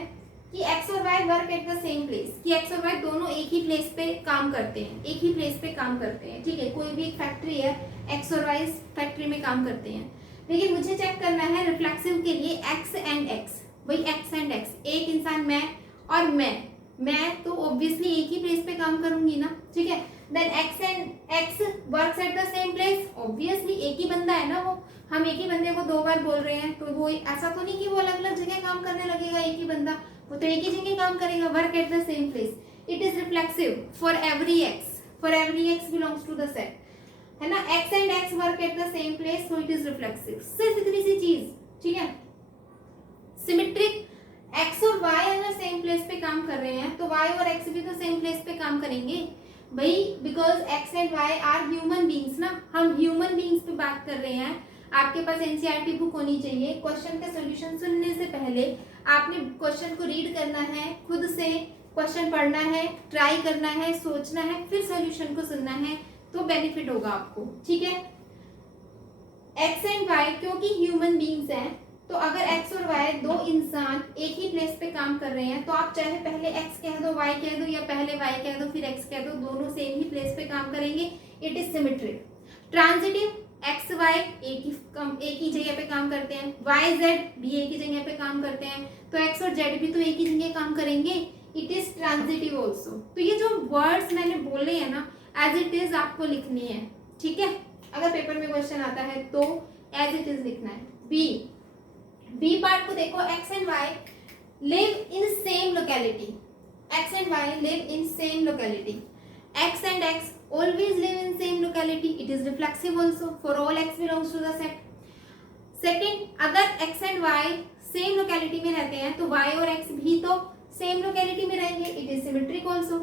कि एक्स और y work at the same place, कि एक्स और वाई दोनों एक ही प्लेस पे काम करते हैं, एक ही प्लेस पे काम करते हैं, ठीक है। कोई भी एक फैक्ट्री है, एक्स और वाई फैक्ट्री में काम करते हैं, लेकिन मुझे चेक करना है रिफ्लेक्सिव के लिए एक्स एंड एक्स, वही एक्स एंड एक्स, एक इंसान मैं और मैं तो ऑब्वियसली एक ही प्लेस पे काम करूंगी ना, ठीक है। Then x and x works at the same place, obviously एक ही बंदा है ना वो, हम एक ही बंदे को 2 बार बोल रहे हैं, तो वो ऐसा तो नहीं कि वो अलग अलग जगह काम करने लगेगा एक ही बंदा, वो तो एक ही जगह काम करेगा। Work at the same place, it is reflexive for every x belongs to the set, है ना। X and x work at the same place, so it is reflexive. सिर्फ इतनी सी चीज, ठीक है। सिमेट्रिक, एक्स और वाई अगर सेम प्लेस पे काम कर रहे हैं तो वाई और एक्स भी तो सेम प्लेस पे काम करेंगे भाई, because x and y are human beings ना, हम ह्यूमन बींग्स पे बात कर रहे हैं। आपके पास एनसीईआरटी बुक होनी चाहिए। क्वेश्चन का सॉल्यूशन सुनने से पहले आपने क्वेश्चन को रीड करना है, खुद से क्वेश्चन पढ़ना है, ट्राई करना है, सोचना है, फिर सॉल्यूशन को सुनना है, तो बेनिफिट होगा आपको, ठीक है। एक्स एंड वाई क्योंकि ह्यूमन बींग्स हैं, तो अगर एक्स और वाई 2 इंसान एक ही प्लेस पे काम कर रहे हैं, तो आप चाहे पहले एक्स कह दो, वाई कह दो, या पहले वाई कह दो फिर एक्स कह दो, दोनों सेम ही प्लेस पे काम करेंगे, it is symmetric. Transitive, x y एक ही जगह पे काम करते हैं, वाई जेड भी एक ही जगह पे काम करते हैं, तो एक्स और जेड भी तो एक ही जगह काम करेंगे, इट इज ट्रांजिटिव ऑल्सो। तो ये जो वर्ड्स मैंने बोले हैं ना, एज इट इज आपको लिखनी है, ठीक है। अगर पेपर में क्वेश्चन आता है तो एज इट इज लिखना है। बी पार्ट को देखो, x and y live in same locality, x and y live in same locality, x and x always live in same locality, it is reflexive also for all x belongs to the set. Second, अगर x and y same locality में रहते हैं तो y और x भी तो same locality में रहेंगे, it is symmetric also.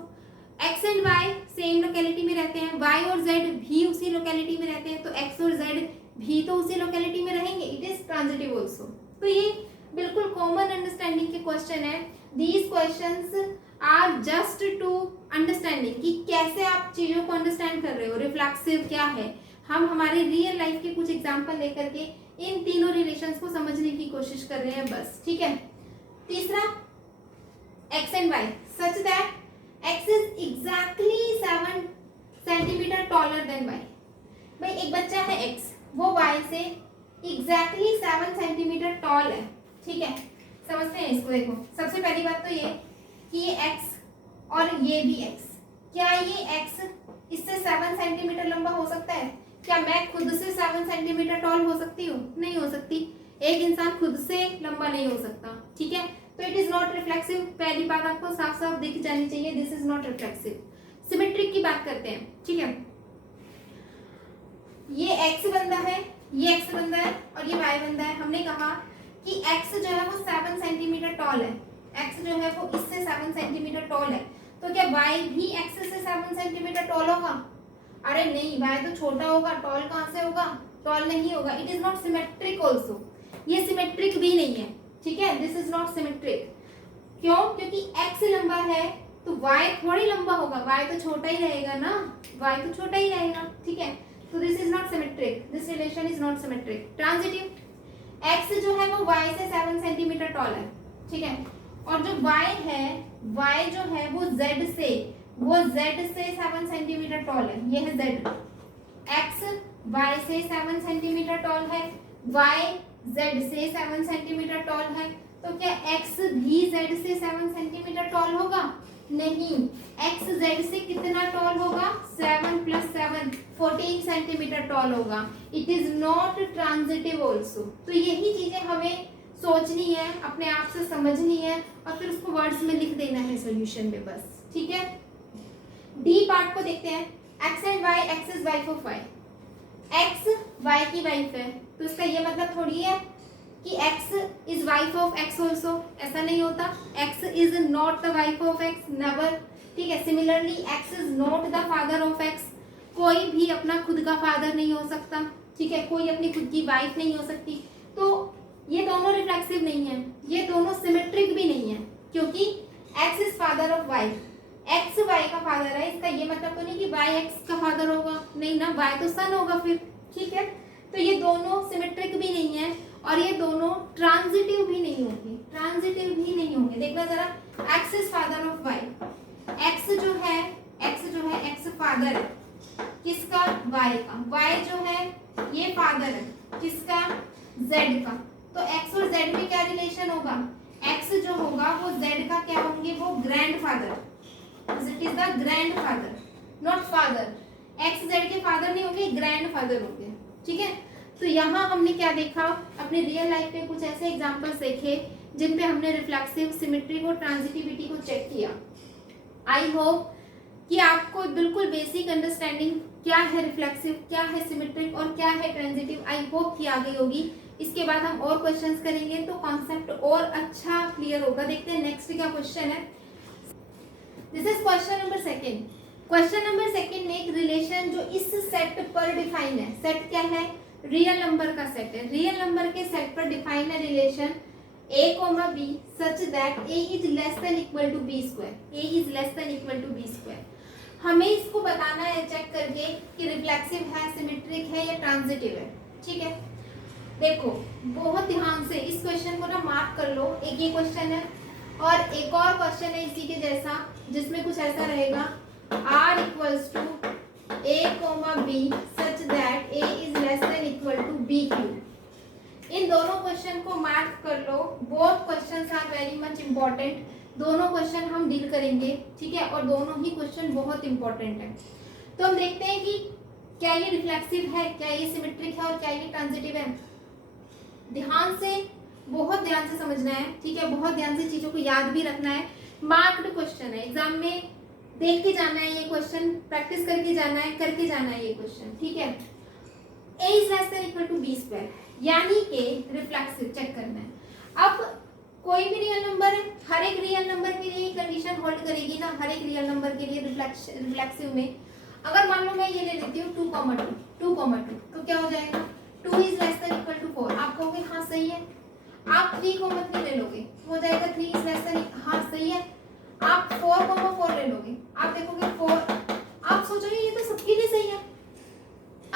x and y same locality में रहते हैं, y और z भी उसी locality में रहते हैं, तो x और z भी तो उसी locality में रहेंगे, it is transitive also. तो ये बिल्कुल कॉमन अंडरस्टैंडिंग के क्वेश्चन है। These questions are just to understanding कि कैसे आप चीजों को अंडरस्टैंड कर रहे हो, रिफ्लेक्सिव क्या है। हम हमारे रियल लाइफ के कुछ एग्जांपल लेकर के इन तीनों रिलेशंस को समझने की कोशिश कर रहे हैं बस, ठीक है। तीसरा, x and y such that x is exactly 7 centimetre taller than y. भाई एक बच्चा है एक्स, वो वाई से एग्जैक्टली 7 सेंटीमीटर टॉल है, ठीक है। समझते हैं इसको। देखो सबसे पहली बात तो ये कि ये एक्स और ये भी x, क्या ये x इससे 7 सेंटीमीटर लंबा हो सकता है? क्या मैं खुद से 7 सेंटीमीटर टॉल हो सकती हूँ? नहीं हो सकती। एक इंसान खुद से लंबा नहीं हो सकता, ठीक है। तो इट इज नॉट रिफ्लेक्सिव, पहली बात आपको साफ साफ दिख जानी चाहिए, this is not reflexive. Symmetric की बात करते हैं, ठीक है। ये x बंदा है, ये x बंदा है और ये y बंदा है। हमने कहा कि x जो है वो 7 सेंटीमीटर टॉल है, x जो है वो इससे 7 सेंटीमीटर टॉल है, तो क्या y भी x से 7 सेंटीमीटर टॉल होगा? अरे नहीं, y तो छोटा होगा, टॉल कहाँ से होगा? टॉल नहीं होगा। It is not symmetric also, ये सिमेट्रिक भी नहीं है, ठीक है। This is not symmetric. क्यों? क्योंकि x लंबा है तो y थोड़ी लंबा होगा, y तो छोटा ही रहेगा ना, y तो छोटा ही रहेगा, ठीक है। तो this is not symmetric, this relation is not symmetric. Transitive, x जो है वो y से 7 सेंटीमीटर टॉल है, ठीक है। और जो y है, y जो है वो z से 7 सेंटीमीटर टॉल है, ये है z। x y से 7 सेंटीमीटर टॉल है, y z से 7 सेंटीमीटर टॉल है, तो क्या x भी z से 7 सेंटीमीटर टॉल होगा? नहीं। x z से कितना टॉल होगा? 7 + 7 14 सेंटीमीटर टॉल होगा। It is not transitive also. तो यही चीजें हमें सोचनी है, अपने आप से समझनी है और फिर उसको वर्ड्स में लिख देना है सॉल्यूशन में बस, ठीक है। डी पार्ट को देखते हैं। X and y, x is wife of y. X y की वाइफ है, तो इसका ये मतलब थोड़ी है कि x is wife of x also, ऐसा नहीं होता। X is not the wife of x, never, ठीक है। Similarly x is not the father of x, कोई भी अपना खुद का फादर नहीं हो सकता, ठीक है। कोई अपनी खुद की वाइफ नहीं हो सकती। तो ये दोनों रिफ्लेक्सिव नहीं है, ये दोनों सिमेट्रिक भी नहीं है, क्योंकि x is father of y, x y का फादर है। इसका ये मतलब तो नहीं कि y x का फादर होगा, नहीं ना, y तो सन होगा फिर, ठीक है। तो ये दोनों सिमेट्रिक भी नहीं है और ये दोनों ट्रांजिटिव भी नहीं होंगे, ट्रांजिटिव भी नहीं होंगे। देखना जरा, x is father of y, x जो है x फादर है किसका? y का। y जो है ये फादर है किसका? z का। तो x और z में क्या रिलेशन होगा? x x जो होगा वो z का क्या होंगे, वो grandfather, it is the grandfather not father. x z के फादर नहीं होंगे, ग्रैंडफादर होंगे, ठीक है। तो यहाँ हमने क्या देखा, अपने रियल लाइफ में कुछ ऐसे एग्जांपल्स देखे जिन पे हमने रिफ्लेक्सिव, सिमेट्रिक और ट्रांजिटिविटी को चेक किया। आई होप कि आपको बिल्कुल बेसिक अंडरस्टैंडिंग क्या है रिफ्लेक्सिव, क्या है सिमेट्रिक और क्या है ट्रांजिटिव, आई होप कि आ गई होगी। इसके बाद हम और क्वेश्चंस करेंगे तो कॉन्सेप्ट और अच्छा क्लियर होगा। देखते हैं नेक्स्ट क्या क्वेश्चन है। This is question number second. Question number second में एक रिलेशन जो इस सेट पर डिफाइन है, सेट क्या है, रियल नंबर का सेट है, रियल नंबर के सेट पर डिफाइन है relation a, b such that a is less than equal to b square, a is less than equal to b square। हमें इसको बताना है चेक करके कि रिफ्लेक्सिव है, सिमेट्रिक है या ट्रांजिटिव है, ठीक है। देखो बहुत ध्यान से इस क्वेश्चन को ना मार्क कर लो, एक ये क्वेश्चन है और एक और क्वेश्चन है इसी के जैसा जिसमें कुछ ऐसा रहेगा r equals to a, b such that a is less than equal to b cube। इन दोनों क्वेश्चन को मार्क कर लो, both questions are very much important, दोनों क्वेश्चन हम डील करेंगे, ठीक है, और दोनों ही क्वेश्चन बहुत इंपॉर्टेंट है। तो हम देखते हैं कि क्या ये रिफ्लेक्सिव है, क्या ये सिमेट्रिक है और क्या ये ट्रांजिटिव है। ध्यान से, बहुत ध्यान से समझना है, ठीक है, बहुत ध्यान से चीजों को याद भी रखना है। मार्क्ड क्वेश्चन है, एग्जाम में देख के जाना है ये क्वेश्चन, प्रैक्टिस करके जाना है, करके जाना है ये क्वेश्चन, ठीक है। a is less than equal to b square यानी कि रिफ्लेक्सिव चेक करना है। अब कोई भी रियल नंबर है, हर एक रियल नंबर के लिए कंडीशन होल्ड करेगी ना, हर एक रियल नंबर के लिए रिफ्लेक्सिव में। अगर मान लो मैं ये ले लेती हूँ 2,2 तो क्या हो जाएगा, 2 is less than equal to 4, आप कहोगे हाँ सही है। आप 3,3 ले लोगे, हो जाएगा 3 is less than, हाँ सही है। आप 4,4 ले लोगे, आप देखोगे 4, आप सोचोगे ये तो सबके लिए सही है।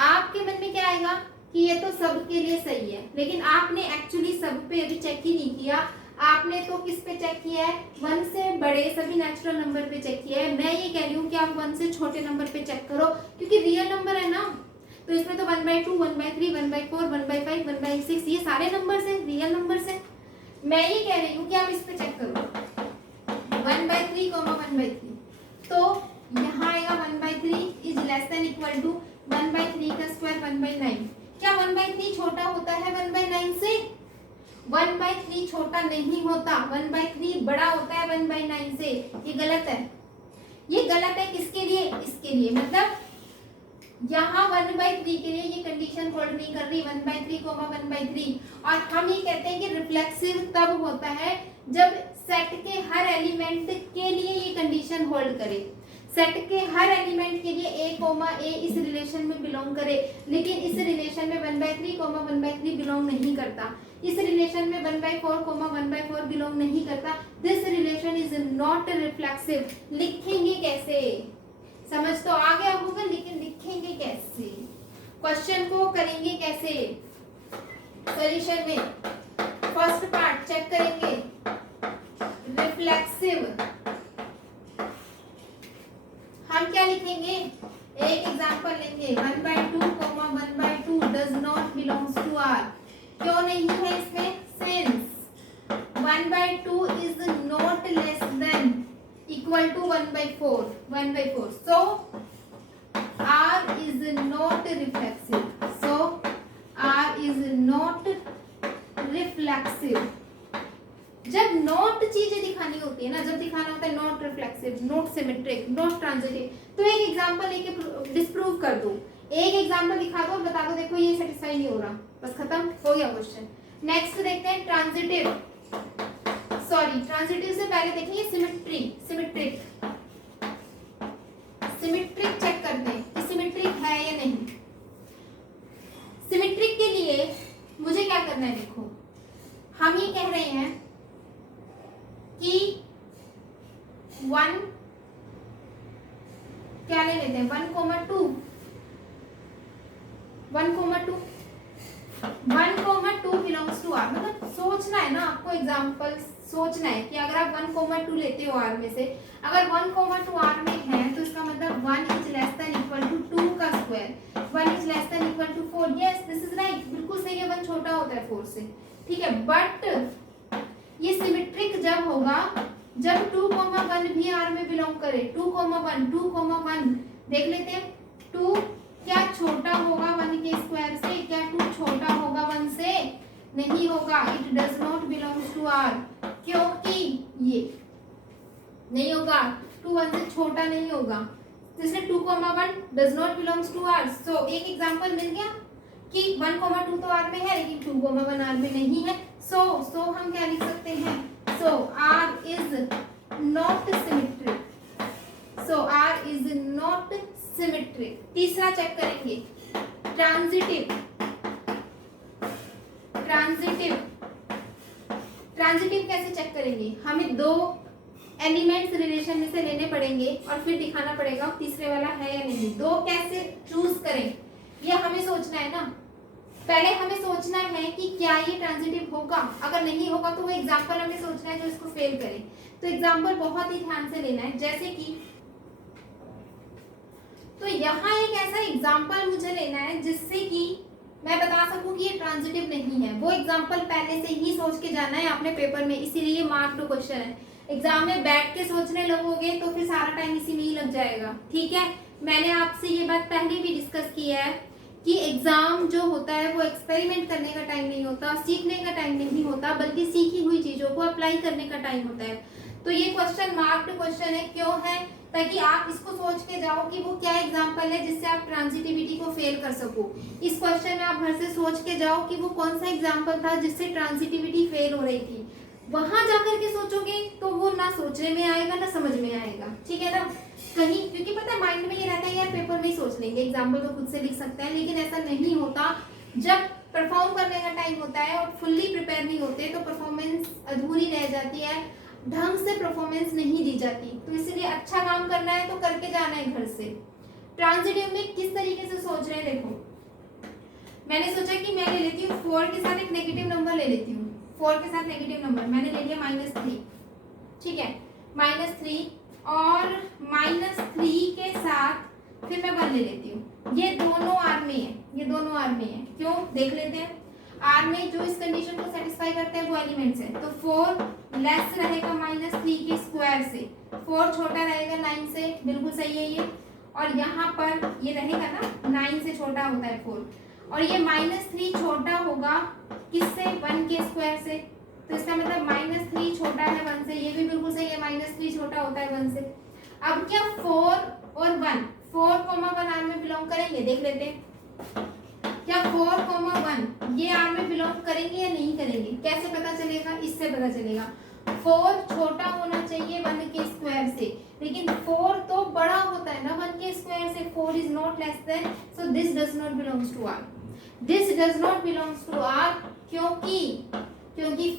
आपके मन में क्या आएगा कि ये तो सबके लिए सही है, लेकिन आपने एक्चुअली सब पे अभी चेक ही नहीं किया। आपने तो किस पे चेक किया है, 1 से बड़े सभी नेचुरल नंबर पे चेक किया है। मैं ये कह रही हूँ कि आप 1 से छोटे नंबर पे चेक करो, क्योंकि रियल नंबर है ना, तो इसमें तो 1/2, 1/3, 1/4, 1/5, 1/6 ये सारे नंबर है, रियल नंबर है। मैं ये कह रही हूँ कि आप इस पे चेक करो 1/3, 1/3, तो यहाँ आएगा 1/3 is less than equal to 1/3 का स्क्वायर 1/9। क्या 1/3 छोटा होता है 1/9 से? 1/3 छोटा नहीं होता, 1/3 बड़ा होता है 1/9 से। ये गलत है, ये गलत है किसके लिए, इसके लिए। मतलब यहाँ 1/3 के लिए ये कंडीशन होल्ड नहीं कर रही, 1/3, 1/3। और हम ये कहते हैं कि रिफ्लेक्सिव तब होता है जब सेट के हर एलिमेंट के लिए ये कंडीशन होल्ड करे, सेट के हर एलिमेंट के लिए a, इस रिलेशन में बिलोंग करे। लेकिन इस रिलेशन में 1/3, 1/3 बिलोंग नहीं करता, इस रिलेशन में 1/4, 1/4 बिलोंग नहीं करता। This relation is not reflexive. लिखेंगे कैसे, समझ तो आ गया होगा, लेकिन लिखेंगे कैसे, क्वेश्चन को करेंगे कैसे। सॉल्यूशन में फर्स्ट पार्ट चेक करेंगे, रिफ्लेक्सिव। हम क्या लिखेंगे, एक एग्जांपल लेंगे 1/2, 1/2 does not belongs to R। क्यों नहीं है इसमें, since 1/2 is not less than equal to 1/4, so R is not reflexive, so R is not reflexive. जब नॉट चीजें दिखानी होती है ना, जब दिखाना होता है not reflexive, not symmetric, not transitive, तो एक एग्जांपल लेके डिस्प्रूव कर दो, एक एग्जांपल दिखा दो और बता दो देखो ये सेटिस्फाई नहीं हो रहा, बस खत्म हो गया क्वेश्चन। नेक्स्ट देखते हैं ट्रांजिटिव, सॉरी ट्रांजिटिव से पहले देखेंगे सिमेट्रिक चेक करते हैं कि सिमेट्रिक है या नहीं। सिमेट्रिक के लिए मुझे क्या करना है, देखो हम ये कह रहे हैं कि 1 क्या ले लेते हैं, 1,2 बिलोंग्स टू R। मतलब सोचना है ना आपको, एग्जांपल सोचना है कि अगर आप 1,2 लेते हो R में से, अगर 1,2 R में है तो इसका मतलब 1 is less than equal to 2 का square, 1 is less than equal to 4। Yes this is right, बिल्कुल सही है, 1 छोटा होता है 4 से, ठीक है। बट ये सिमेट्रिक जब होगा जब 2,1 भी आर में बिलोंग करे। 2,1 देख लेते हैं। 2 क्या छोटा होगा 1 के स्क्वायर से? क्या 2 छोटा होगा 1 से? नहीं होगा। It does not belongs to R, क्योंकि ये नहीं होगा, 2 1 से छोटा नहीं होगा, इसलिए 2,1 does not belongs to R. So एक एग्जांपल मिल गया कि 1,2 तो आर में है लेकिन 2,1 आर में नहीं है। सो हम क्या लिख सकते हैं? So R is not symmetric. So R is not symmetric. तीसरा चेक करेंगे, ट्रांजिटिव। ट्रांजिटिव कैसे चेक करेंगे? हमें 2 एलिमेंट्स रिलेशन में से लेने पड़ेंगे और फिर दिखाना पड़ेगा तीसरे वाला है या नहीं। 2 कैसे चूज करें ये हमें सोचना है ना। पहले हमें सोचना है कि क्या ये ट्रांजिटिव होगा। अगर नहीं होगा तो वो एग्जांपल हमें सोचना है जो इसको फेल करे। तो एग्जांपल बहुत ही ध्यान से लेना है। जैसे कि तो यहाँ एक ऐसा एग्जांपल मुझे लेना है जिससे कि मैं बता सकूं कि ये ट्रांजिटिव नहीं है। वो एग्जांपल पहले से ही सोच के जाना है आपने पेपर में, इसीलिए मार्क टू क्वेश्चन है। एग्जाम में बैठ के सोचने लगोगे तो फिर सारा टाइम इसी में ही लग जाएगा। ठीक है, मैंने आपसे ये बात पहले भी डिस्कस की है कि एग्जाम जो होता है वो एक्सपेरिमेंट करने का टाइम नहीं होता, सीखने का टाइम नहीं होता, बल्कि सीखी हुई चीजों को अप्लाई करने का टाइम होता है। तो ये क्वेश्चन मार्क्ड क्वेश्चन है। क्यों है? ताकि आप इसको सोच के जाओ कि वो क्या एग्जाम्पल है जिससे आप ट्रांजिटिविटी को फेल कर सको। इस क्वेश्चन में आप घर से सोच के जाओ कि वो कौन सा एग्जाम्पल था जिससे ट्रांजिटिविटी फेल हो रही थी। वहां जाकर के सोचोगे तो वो ना सोचने में आएगा ना समझ में आएगा। ठीक है ना? कहीं क्योंकि पता है माइंड में ये रहता है यार पेपर में ही सोच लेंगे, एग्जाम्पल तो खुद से लिख सकते हैं, लेकिन ऐसा नहीं होता। जब परफॉर्म करने का टाइम होता है और फुल्ली प्रिपेयर नहीं होते तो परफॉर्मेंस अधूरी रह जाती है, ढंग से परफॉर्मेंस नहीं दी जाती। तो इसलिए अच्छा काम करना है तो करके जाना है घर से। ट्रांजिटिव में किस तरीके से सोच रहे हैं देखो, मैंने सोचा कि मैं ले लेती हूँ 4 के साथ एक नेगेटिव नंबर ले लेती हूँ। 4 के साथ नेगेटिव नंबर मैंने ले लिया -3। ठीक है, -3 और -3 के साथ फिर मैं 1 ले लेती हूँ। ये दोनों आर में है, ये दोनों आर में है। क्यों? देख लेते हैं। आर में जो इस कंडीशन को सेटिस्फाई करते हैं वो एलिमेंट्स है। तो 4 लेस रहेगा -3 के स्क्वायर से, 4 छोटा रहेगा 9 से, बिल्कुल सही है ये। और यहाँ पर ये रहेगा ना 9 से छोटा होता है 4, और ये -3 छोटा होगा किससे? 1 के स्क्वायर से। तो इसका मतलब -3 छोटा है 1 से, ये भी बिल्कुल सही है, -3 छोटा होता है 1 से। अब क्या 4 और 1, 4,1 आर में बिलोंग करेंगे? देख लेते हैं। क्या 4,1 ये आर में बिलोंग करेंगे या नहीं करेंगे? कैसे पता चलेगा? इससे पता चलेगा। 4 छोटा होना चाहिए 1 के स्क्वायर से, लेकिन 4 तो बड़ा होता है ना 1 के स्क्वायर से। 4 is not less than, so this does not belongs to R. This does not belongs to R क्योंकि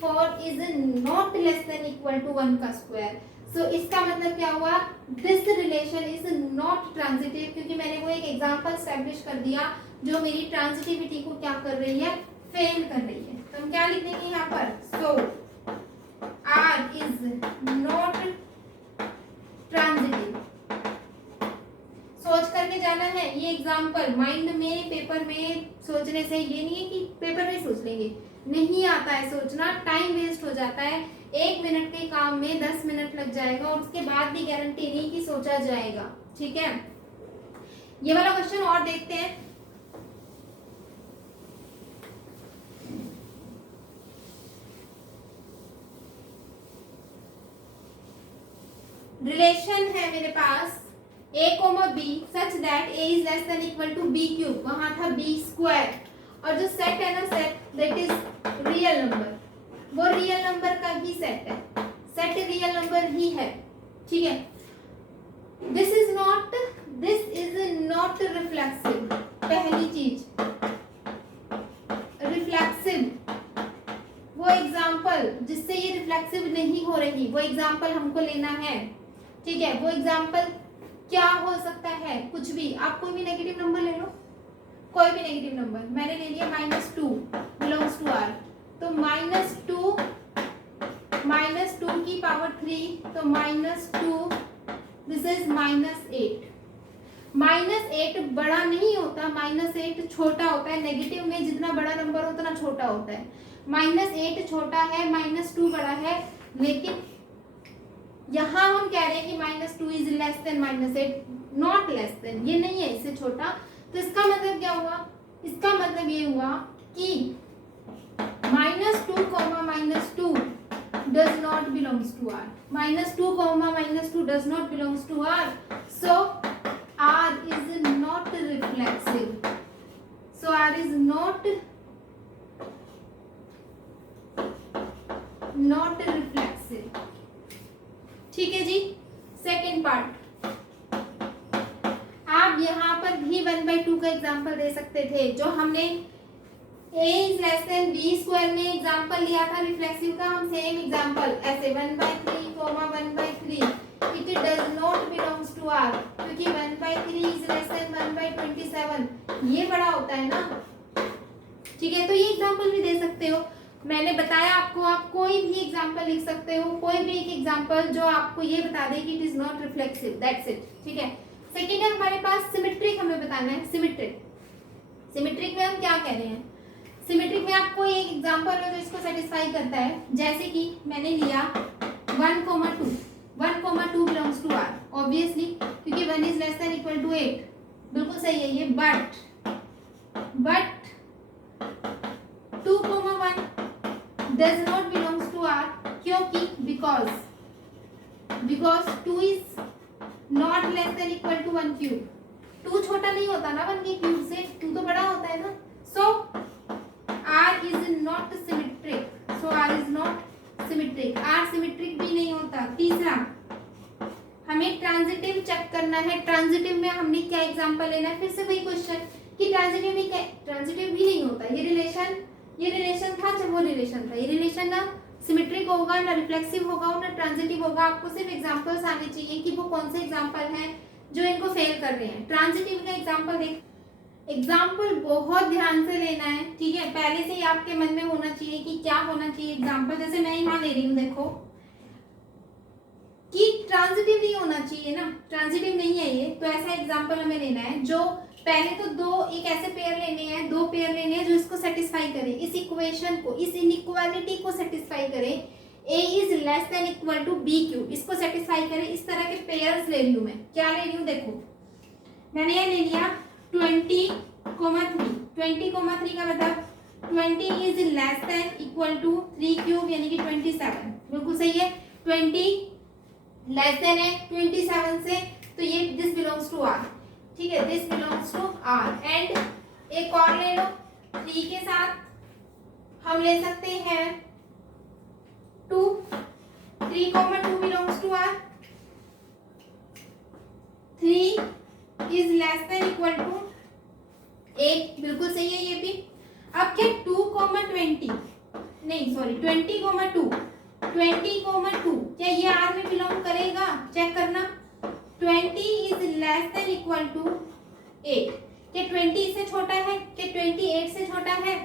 4 is not less than equal to 1 का स्क्वायर। सो इसका मतलब क्या हुआ? This relation is not transitive, क्योंकि मैंने वो एक एग्जांपल एस्टैब्लिश कर दिया जो मेरी ट्रांजिटिविटी को क्या कर रही है? फेल कर रही है। तो हम क्या लिख देंगे यहाँ पर? सो आर इज नॉट ट्रांजिटिव। सोच करके जाना है। ये एग्जांपल माइंड में पेपर में सोचने से ये नहीं है कि पेपर में सोच लेंगे, नहीं आता है सोचना, टाइम वेस्ट हो जाता है। 1 मिनट के काम में 10 मिनट लग जाएगा और उसके बाद भी गारंटी नहीं कि सोचा जाएगा। ठीक है, ये वाला क्वेश्चन और देखते हैं। रिलेशन है मेरे पास a, b such that a is less than equal to b cube. वहां था b स्क्वायर, और जो सेट है ना set that is real number, वो रियल नंबर का ही सेट है, सेट रियल नंबर ही है। ठीक है, दिस इज नॉट रिफ्लेक्सिव। पहली चीज रिफ्लेक्सिव, वो एग्जाम्पल जिससे ये रिफ्लेक्सिव नहीं हो रही वो एग्जाम्पल हमको लेना है। ठीक है, वो एग्जाम्पल क्या हो सकता है? कुछ भी, आप कोई भी नेगेटिव नंबर ले लो, कोई भी नेगेटिव नंबर। मैंने ले लिया -2 बिलोंग्स टू आर, तो -2 की पावर 3, तो -2 दिस इज -8। -8 बड़ा नहीं होता, -8 छोटा होता है। नेगेटिव में जितना बड़ा नंबर उतना छोटा होता है। -8 छोटा है, -2 बड़ा है, लेकिन यहाँ हम कह रहे हैं कि -2 is less then -8, not less then, ये नहीं है इससे छोटा। तो इसका मतलब क्या हुआ? इसका मतलब ये हुआ कि -2, -2 does not belongs to R. -2, -2 does not belongs to R. So R is not reflexive. So R is not reflexive. ठीक है जी। सेकेंड पार्ट, आप यहाँ पर भी 1/2 का एग्जाम्पल दे सकते थे, जो हमने a is less than b square में एग्जाम्पल लिया था रिफ्लेक्सिव का, हम सेम एग्जाम्पल ऐसे 1/3, 1/3 it does not belongs to R, क्योंकि 1/3 इज लेस देन 1/27, ये बड़ा होता है ना। ठीक है, तो ये एग्जाम्पल भी दे सकते हो। मैंने बताया आपको, आप कोई भी एग्जाम्पल लिख सकते हो, कोई भी एक एग्जाम्पल जो आपको ये बता दे कि it is not reflexive, that's it. ठीक है, सेकेंड है हमारे पास सिमेट्रिक, हमें बताना है सिमेट्रिक। सिमेट्रिक में हम क्या कह रहे हैं? सिमेट्रिक में आपको एक एग्जाम्पल है जो इसको सेटिस्फाई करता है, जैसे कि मैंने लिया 1,2, 1,2 बिलोंग्स टू R, ऑब्वियसली क्योंकि 1 is less than equal to 8, बिल्कुल सही है ये। But 2,1 does not belongs to R, क्योंकि because 2 is not less than equal to 1 cube, 2 छोटा नहीं होता ना 1 के क्यूब से, 2 तो बड़ा होता है ना। So R is not symmetric, so R is not symmetric, R symmetric भी नहीं होता। तीसरा, हमें ट्रांजिटिव चेक करना है। ट्रांजिटिव में हमने क्या एग्जांपल लेना है? फिर से वही क्वेश्चन कि ट्रांजिटिव में क्या, ट्रांजिटिव भी नहीं होता। ये रिलेशन था जब वो रिलेशन था, ये रिलेशन ना सिमेट्रिक होगा, ना रिफ्लेक्सिव होगा और ना ट्रांजिटिव होगा। आपको सिर्फ एग्जांपल्स आने चाहिए कि वो कौन से एग्जांपल हैं जो इनको फेल कर रहे हैं। ट्रांजिटिव का एग्जांपल देख, एग्जाम्पल बहुत ध्यान से लेना है, ठीक है। पहले से ही आपके मन में होना चाहिए कि क्या होना चाहिए एग्जाम्पल। जैसे मैं यहाँ ले रही हूँ, देखो कि ट्रांजिटिव नहीं होना चाहिए ना, ट्रांजिटिव नहीं है ये, तो ऐसा एग्जाम्पल हमें लेना है जो पहले तो एक ऐसे पेयर लेने हैं, 2 पेयर लेने हैं जो इसको सेटिस्फाई करें, इस इक्वेशन को, इस इनइक्वालिटी को सेटिस्फाई करें। a is less than equal to b cube, इसको सेटिस्फाई करें। इस तरह के पेयर्स ले रही हूँ मैं, क्या ले रही हूँ देखो, मैंने ये ले लिया 20,3, 20,3 का मतलब 20 is less than equal to 3 cube यानी कि 27, बिल्कुल सही है। 20 लेस देन है 27 से, तो ये दिस बिलोंग्स टू R, ठीक है, this belongs to R। And एक और ले लो, 3 के साथ हम ले सकते हैं 2, 3,2 belongs to R, 3 is less than equal to 8, बिल्कुल सही है ये भी। अब क्या 2,20 नहीं सॉरी 20,2 क्या ये R में बिलोंग करेगा? चेक करना, 20 is less than equal to 8, क्या 20 इससे छोटा है? क्या 28 से छोटा है?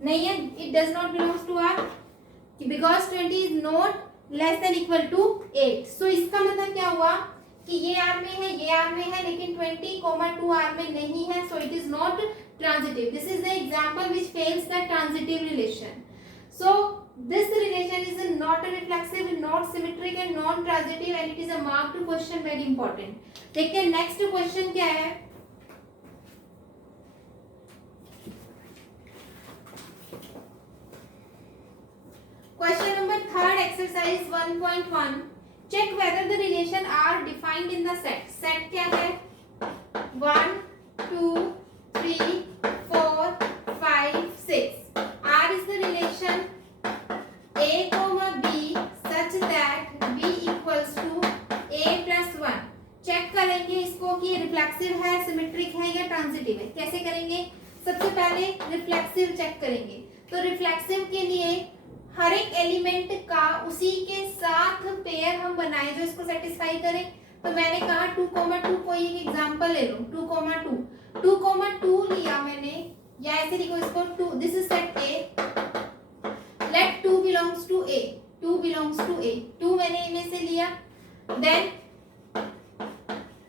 नहीं है, it does not belongs to R because 20 is not less than equal to 8। So इसका मतलब क्या हुआ कि ये R में है, ये R में है, लेकिन 20,2 R में नहीं है, सो it is not transitive. This is the example which fails the transitive relation. So this relation is not reflexive, not symmetric and non-transitive, and it is a marked question, very important. देखते हैं next question क्या है। Question number 3rd, exercise 1.1. Check whether the relation are defined in the set. Set क्या है? 1, 2, 3, 4, 5, 6. R is the relation A, B such that B equals to A plus 1. Check करेंगे इसको कि reflexive है, symmetric है या ट्रांजिटिव है। कैसे करेंगे? सबसे पहले रिफ्लेक्सिव चेक करेंगे। तो रिफ्लेक्सिव के लिए हर एक एलिमेंट का उसी के साथ पेयर हम बनाए जो इसको सेटिस्फाई करें। तो मैंने कहा 2,2 कोई एक एग्जांपल ले लो, 2,2 लिया मैंने, या ऐसे लिखो इसको 2, this is set A, let 2 belongs to A, 2 belongs to A, 2 मैंने इनमें से लिया। Then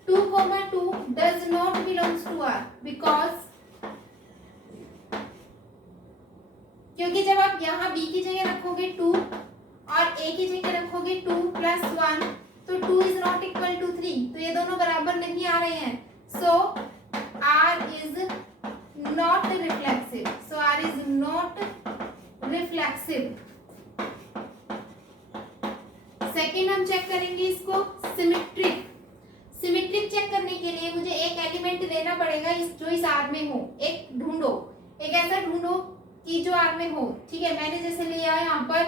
2,2 does not belongs to R because, क्योंकि जब आप यहाँ B की जगह रखोगे 2 और a की जगह रखोगे 2 + 1, तो 2 इज नॉट इक्वल टू 3, तो ये दोनों बराबर नहीं आ रहे हैं। सो r is not reflexive, so r is not reflexive. Second हम चेक करेंगे इसको सिमेट्रिक। सिमेट्रिक चेक करने के लिए मुझे एक एलिमेंट लेना पड़ेगा जो इस आर में हो। एक ढूंढो, एक ऐसा ढूंढो कि जो आर में हो। ठीक है, मैंने जैसे लिया है यहाँ पर,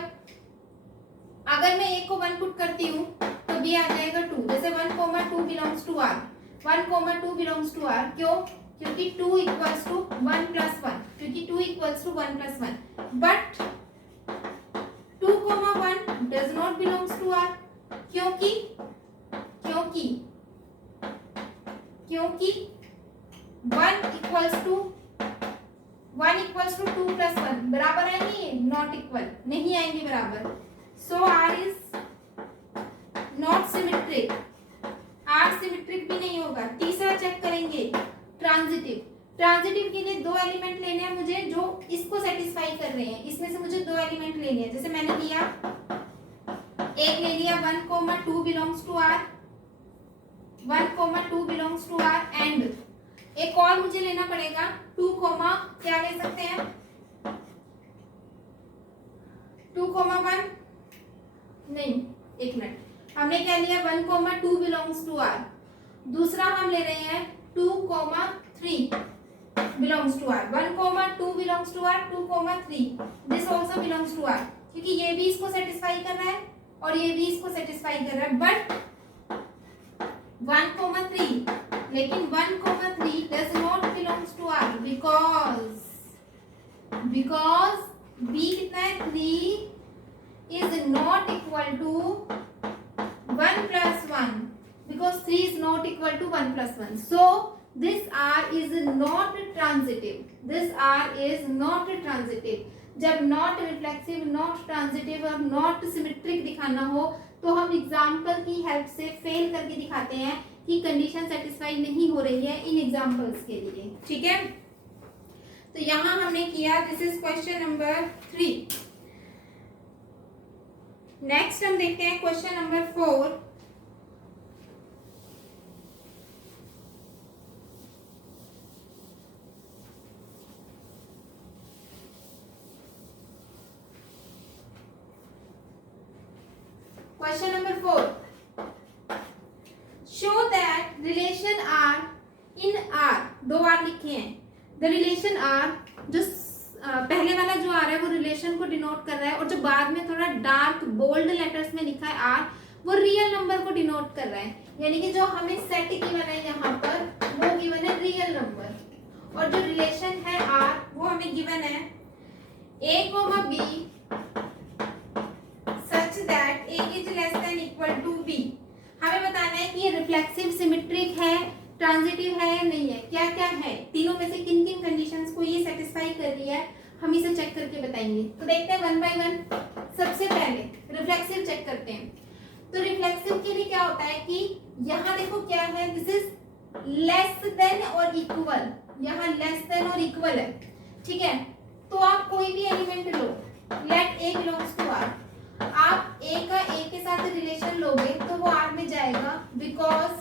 अगर मैं ए को 1 पुट करती हूँ तो बी आ जाएगा 2। जैसे 1, 2 belongs to R, 1, 2 belongs to R. क्यों? क्योंकि 2 इक्वल्स टू 1 + 1, क्योंकि 2 equals to 1 + 1। But 2, 1 does not belongs to R, क्योंकि क्योंकि क्योंकि 1 इक्वल्स टू 2 + 1 बराबर आएंगे, नॉट इक्वल नहीं आएंगे बराबर। So R is not symmetric, R symmetric भी नहीं होगा। तीसरा चेक करेंगे ट्रांजिटिव। ट्रांजिटिव के लिए 2 एलिमेंट लेने हैं मुझे जो इसको सेटिस्फाई कर रहे हैं। इसमें से मुझे 2 एलिमेंट लेने हैं। जैसे मैंने लिया, एक ले लिया 1, 2 belongs to R, 1, 2 belongs to R, and एक और मुझे लेना पड़ेगा 2, क्या ले सकते हैं, 2, 1 नहीं, एक मिनट, हमने क्या लिया 1, 2 बिलोंग्स टू आर। दूसरा हम ले रहे हैं 2, 3 belongs to R. 1, 2 belongs to R, 2, 3 this also belongs to R, क्योंकि ये भी इसको सेटिस्फाई कर रहा है और ये भी इसको सेटिस्फाई कर रहा है। बट 1, 3, लेकिन 1, 3 does not belongs to R because b कितना है, 3 is not equal to 1 + 1, because 3 is not equal to 1 + 1. So this R is not transitive. This R is not transitive. जब not reflexive, not transitive और not symmetric दिखाना हो तो हम example की help से फेल करके दिखाते हैं कि कंडीशन सेटिस्फाई नहीं हो रही है इन एग्जाम्पल्स के लिए। ठीक है, तो यहाँ हमने किया, this is question number 3। Next हम देखते हैं question number 4। Question number 4. Show that relation R in R, 2 बार लिखे हैं। The relation R, जो पहले वाला जो आ रहा है वो रिलेशन को डिनोट कर रहा है, और जो बाद में थोड़ा डार्क बोल्ड लेटर्स में लिखा है R, वो रियल नंबर को डिनोट कर रहा है। यानी कि जो हमें सेट गिवन है यहाँ पर, वो गिवन है रियल नंबर, और जो रिलेशन है R वो हमें गिवन है A, B that A is less than equal to B। हमें बताना है कि ये रिफ्लेक्सिव, सिमेट्रिक है, ट्रांजिटिव है या नहीं है, क्या क्या है, तीनों में से किन किन कंडीशंस को ये सेटिस्फाई कर रही है, हम इसे चेक करके बताएंगे। तो देखते हैं 1 बाय 1। सबसे पहले रिफ्लेक्सिव चेक करते हैं। तो रिफ्लेक्सिव के लिए क्या होता है कि यहाँ देखो क्या है, दिस इज लेस देन और इक्वल, यहाँ लेस देन और इक्वल है। ठीक है, तो आप कोई भी एलिमेंट लो, let A belongs to R, आप A का A के साथ रिलेशन लोगे तो वो R में जाएगा, बिकॉज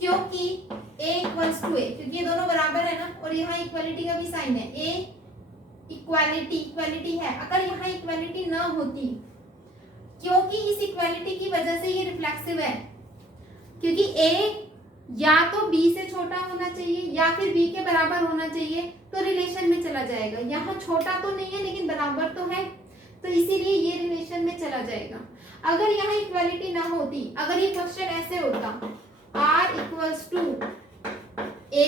क्योंकि A इक्वल्स टू A, क्योंकि ये दोनों बराबर है ना, और यहाँ इक्वालिटी का भी साइन है, A इक्वालिटी है। अगर यहाँ इक्वालिटी ना होती, क्योंकि इस इक्वालिटी की वजह से ये रिफ्लेक्सिव है, क्योंकि A या तो B से छोटा होना चाहिए या फिर B के बराबर होना चाहिए, तो रिलेशन में चला जाएगा। यहाँ छोटा तो नहीं है लेकिन बराबर तो है, तो इसीलिए ये रिलेशन में चला जाएगा। अगर यहाँ इक्वालिटी ना होती, अगर ये क्वेश्चन ऐसे होता, R equals to A,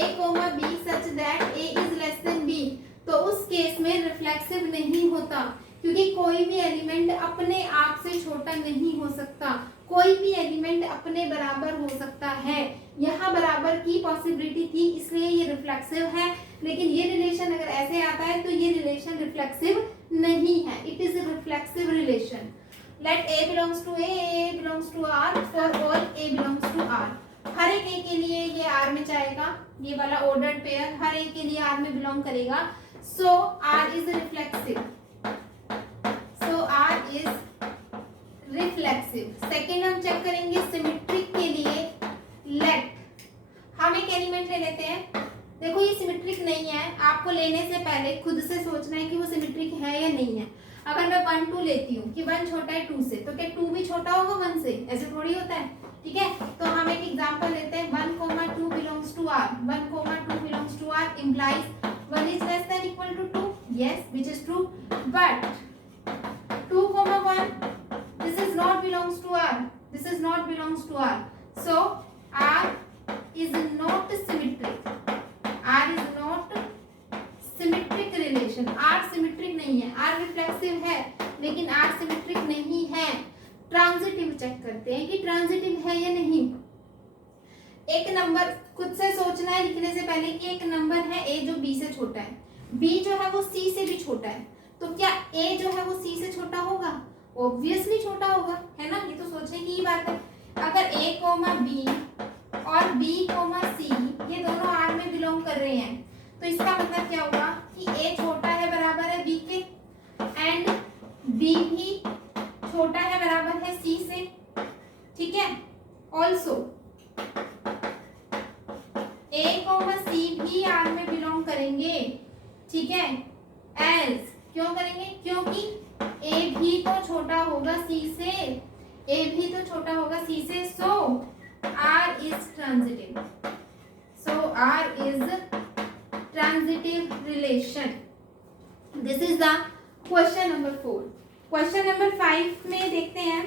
B such that A is less than B, तो उस केस में रिफ्लेक्सिव नहीं होता, क्योंकि कोई भी एलिमेंट अपने आप से छोटा नहीं हो सकता, कोई भी एलिमेंट अपने बराबर हो सकता है। यहाँ बराबर की पॉसिबिलिटी थी, इसलिए ये रिफ्लेक्सिव है। लेकिन ये रिलेशन अगर ऐसे आता है तो ये रिलेशन रिफ्लेक्सिव नहीं है, it is a reflexive relation. Let A belongs to A belongs to R, for all A belongs to R। हर एक A के लिए ये R में जाएगा, ये वाला ऑर्डर्ड पेयर हर एक के लिए R में बिलोंग करेगा। सो R is reflexive. Is reflexive. Second हम चेक करेंगे सिमेट्रिक के लिए, लेट हम एक एलिमेंट ले लेते हैं। देखो ये सिमेट्रिक नहीं है, आपको लेने से पहले खुद से सोचना है कि वो सिमेट्रिक है या नहीं है। अगर मैं 1 2 लेती हूँ कि 1 छोटा है 2 से, तो क्या 2 भी छोटा होगा 1 से? ऐसे थोड़ी होता है, ठीक है। तो हम एक एग्जांपल लेते हैं, 1, 2 belongs to R, 1, 2 belongs to R implies 1 is less than equal to 2, yes, which is true, but 2, 1 this is not belongs to R, this is not belongs to R, so R is not symmetric, R is not symmetric relation, R symmetric नहीं है, R reflexive है लेकिन R symmetric नहीं है। Transitive check करते हैं कि transitive है या नहीं। एक नंबर खुद से सोचना है लिखने से पहले कि एक नंबर है A जो B से छोटा है, B जो है वो C से भी छोटा है, तो क्या A जो है वो C से छोटा होगा? ऑब्वियसली छोटा होगा, है ना। ये तो सोचने की ही बात है। अगर A, B और B, C ये दोनों R में बिलोंग कर रहे हैं, तो इसका मतलब क्या होगा कि A छोटा है बराबर है B के, एंड B भी छोटा है बराबर है C से, ठीक है। ऑल्सो A, C भी R में बिलोंग करेंगे, ठीक है। एज क्यों करेंगे? क्योंकि A भी तो छोटा होगा C से, A भी तो छोटा होगा C से, सो R is transitive, so R is transitive relation. This is the question number 4. Question number 5 में देखते हैं।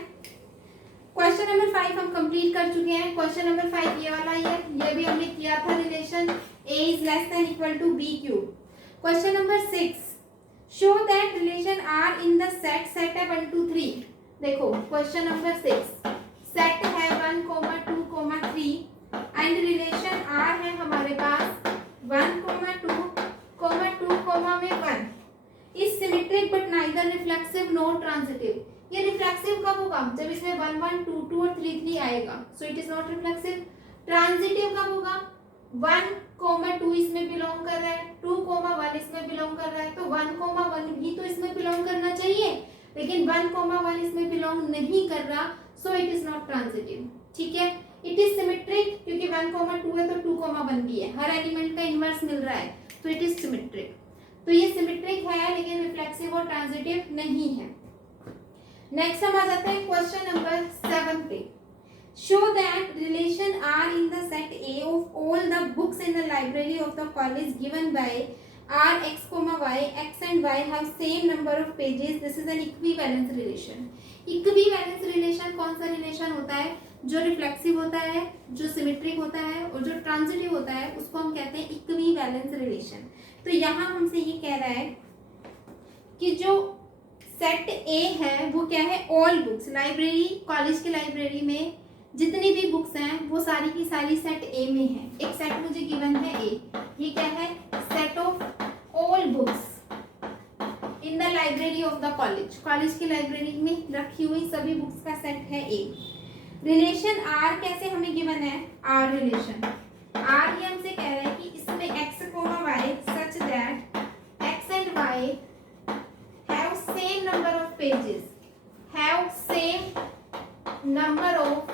क्वेश्चन नंबर 5 हम कंप्लीट कर चुके हैं। क्वेश्चन नंबर 5 ये वाला ही है, ये भी हमने किया था, relation A is less than equal to B cube। Question number 6, show that relation R in the set है 1 2 3। देखो क्वेश्चन नंबर 6, सेट है 1, 2, 3 एंड रिलेशन R है हमारे पास 1, 2, 1 is symmetric but neither reflexive not transitive. ये reflexive कब होगा? जब इसमें 1, 1, 2, 2 और 3, 3 आएगा, सो it is not reflexive. Transitive कब होगा? 1, 2 इसमें बिलोंग कर रहा है, 2, 1 इसमें बिलोंग कर रहा है, तो 1, 1 भी तो इसमें बिलोंग करना चाहिए, लेकिन 1, 1 इसमें बिलोंग नहीं कर रहा, सो इट इज नॉट ट्रांजिटिव, ठीक है। इट इज सिमेट्रिक क्योंकि 1, 2 है तो 2, 1 भी है, हर एलिमेंट का इनवर्स मिल रहा है, तो इट इज सिमेट्रिक। तो ये सिमेट्रिक है लेकिन रिफ्लेक्सिव और ट्रांजिटिव नहीं है। नेक्स्ट हम आ जाते हैं क्वेश्चन नंबर 7 पे। Show that relation R in the set A of all the books in the library of the college given by R x, y, x and y have same number of pages. This is an equivalence relation. Equivalence relation कौन सा relation होता है? जो reflexive होता है, जो symmetric होता है और जो ट्रांजिटिव होता है, उसको हम कहते हैं इक्विवेलेंस रिलेशन। तो यहाँ हमसे ये कह रहा है कि जो सेट ए है वो क्या है? ऑल बुक्स, लाइब्रेरी, कॉलेज की लाइब्रेरी में जितनी भी बुक्स हैं वो सारी की सारी सेट ए में है। एक सेट मुझे गिवन है ए, ये क्या है? Set of all books in the library of the college, college की लाइब्रेरी में रखी हुई सभी बुक्स का सेट है ए। रिलेशन आर कैसे हमें गिवन है? आर रिलेशन आर ये हमसे कह रहा है कि इसमें x, y such that x and y have same number of pages, have same number of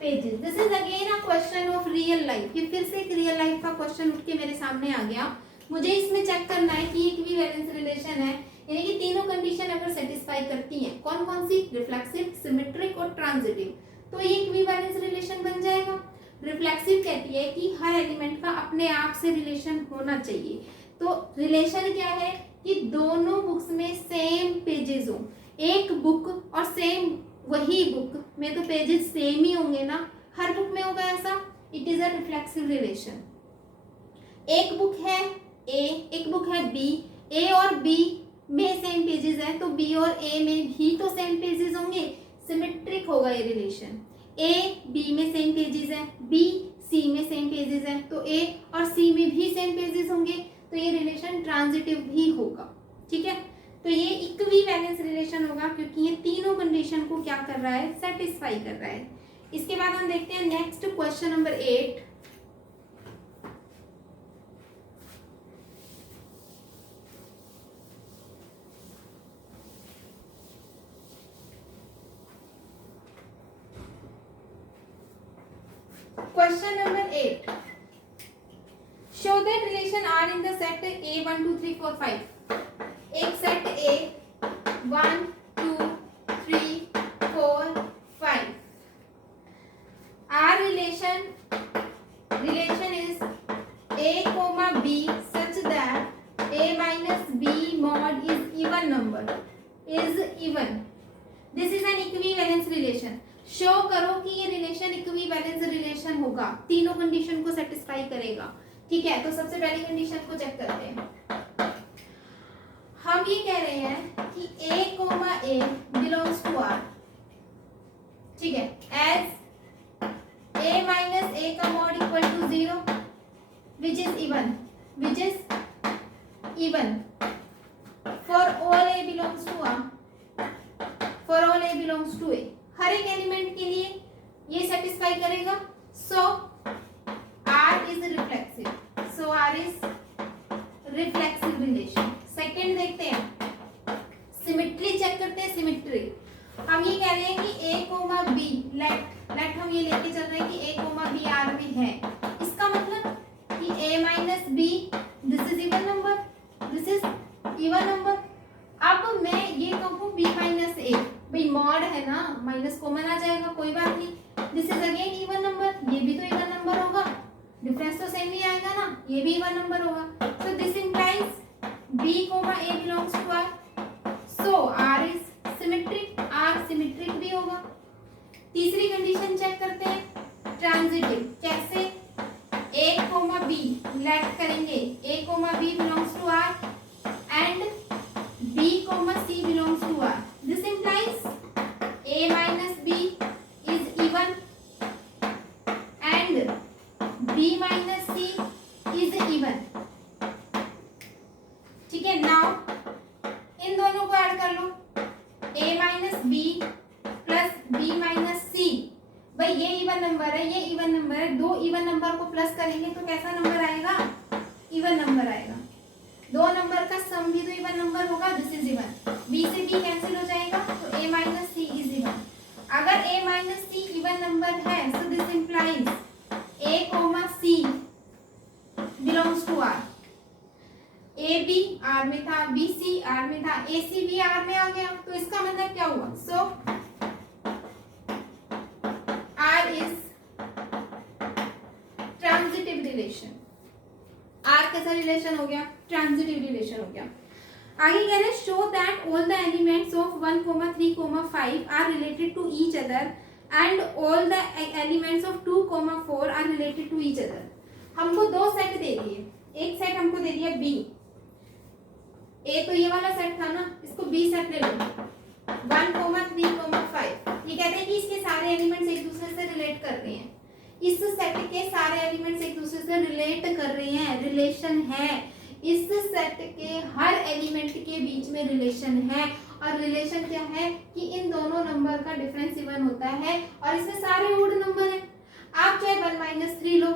pages. This is again a question of real life. ये फिर से एक रियल लाइफ का क्वेश्चन उठ के मेरे सामने आ गया। मुझे इसमें चेक करना है कि इक्विवेलेंस रिलेशन है, यानी कि तीनों कंडीशन अगर सेटिस्फाई करती हैं, कौन कौन सी? रिफ्लेक्सिव, सिमेट्रिक और ट्रांजिटिव, तो ये इक्विवेलेंस रिलेशन बन जाएगा। रिफ्लेक्सिव कहती है कि हर एलिमेंट का अपने आप से रिलेशन होना चाहिए, तो रिलेशन क्या है कि दोनों बुक्स में सेम पेजेस हो। एक बुक और सेम वही बुक में तो पेजेस सेम ही होंगे ना, हर बुक में होगा ऐसा, it is a reflexive relation. एक बुक है ए, एक बुक है बी, ए और बी में सेम पेजेस हैं, तो बी और ए में भी तो सेम पेजेस होंगे, सिमेट्रिक होगा ये रिलेशन। ए बी में सेम पेजेस हैं, बी सी में सेम पेजेस हैं, तो ए और सी में भी सेम पेजेस होंगे, तो ये रिलेशन ट्रांजिटिव भी होगा, ठीक है। तो ये इक्विवेलेंस रिलेशन होगा क्योंकि ये तीनों कंडीशन को क्या कर रहा है? सेटिस्फाई कर रहा है। इसके बाद हम देखते हैं next question number 8। Question number 8, show that relation R in the set A 1 2 3 4 5। एक set A 1 2 3 4 5, R relation is a comma b such that a minus b mod is even number, is even. This is an equivalence relation. Show करो कि ये relation equivalence relation होगा, तीनों condition को satisfy करेगा। ठीक है, तो सबसे पहली कंडीशन को चेक करते हैं। हम ये कह रहे हैं कि a comma a belongs to r। ठीक है, एज a माइनस a का mod equal to 0 which is even for all a belongs to a, for all a belongs to a, हर एक एलिमेंट के लिए ये सेटिस्फाई करेगा। सो R is reflexive, so R is reflexive relation। Second देखते हैं, symmetry check करते हैं। Symmetry हम ये कह रहे हैं कि a कोमा b, लेट हम ये लेके चल रहे हैं कि a कोमा b R में है। इसका मतलब कि a minus b, this is even number, this is even number. अब मैं ये कहूँ b माइनस a, भाई मॉड है ना, माइनस कॉमन आ जाएगा, कोई बात नहीं। This is again even number, ये भी तो इवन नंबर होगा, डिफरेंस तो सेम ही आएगा ना, ये भी इवन नंबर होगा। So this implies b comma a belongs to r, so r is symmetric, r symmetric भी होगा। तीसरी कंडीशन चेक करते हैं, ट्रांजिटिव। कैसे? a कोमा b लेट करेंगे, a comma b belongs to r and b comma c belongs to r। This implies a minus b is even and b minus c is even. ठीक है, now इन दोनों को add कर लो, a minus b plus b minus c। भाई ये even number है, ये इवन नंबर है, दो इवन नंबर को प्लस करेंगे तो कैसा नंबर आएगा? इवन नंबर आएगा। दो नंबर का सम भी तो इवन नंबर होगा, दिस इज इवन। b से b कैंसिल हो जाएगा तो a minus c is even. अगर a minus c even number है, so this implies a comma c belongs to r। a b r में था, b c r में था, a c भी r में आ गया, तो इसका मतलब क्या हुआ? सो r is transitive relation। r कैसा रिलेशन हो गया? ट्रांजिटिव रिलेशन हो गया। आगे कह रहे हैं, show that all the elements of 1, 3, 5 are related to each other and all the elements of 2, 4 are related to each other. हमको दो सेट दे दिए, एक सेट हमको दे दिया b, a तो ये वाला सेट था ना, इसको b सेट ले लो, 1, 3, 5। ये कहते हैं कि इसके सारे एलिमेंट्स एक दूसरे से रिलेट कर रहे हैं, इस सेट के सारे एलिमेंट्स एक दूसरे से रिलेट कर रहे हैं, रिलेशन है। इस सेट के हर एलिमेंट के बीच में रिलेशन है, और रिलेशन क्या है कि इन दोनों नंबर का डिफरेंस इवन होता है, और इसमें सारे ओड नंबर हैं। आप चाहे 1 माइनस 3 लो,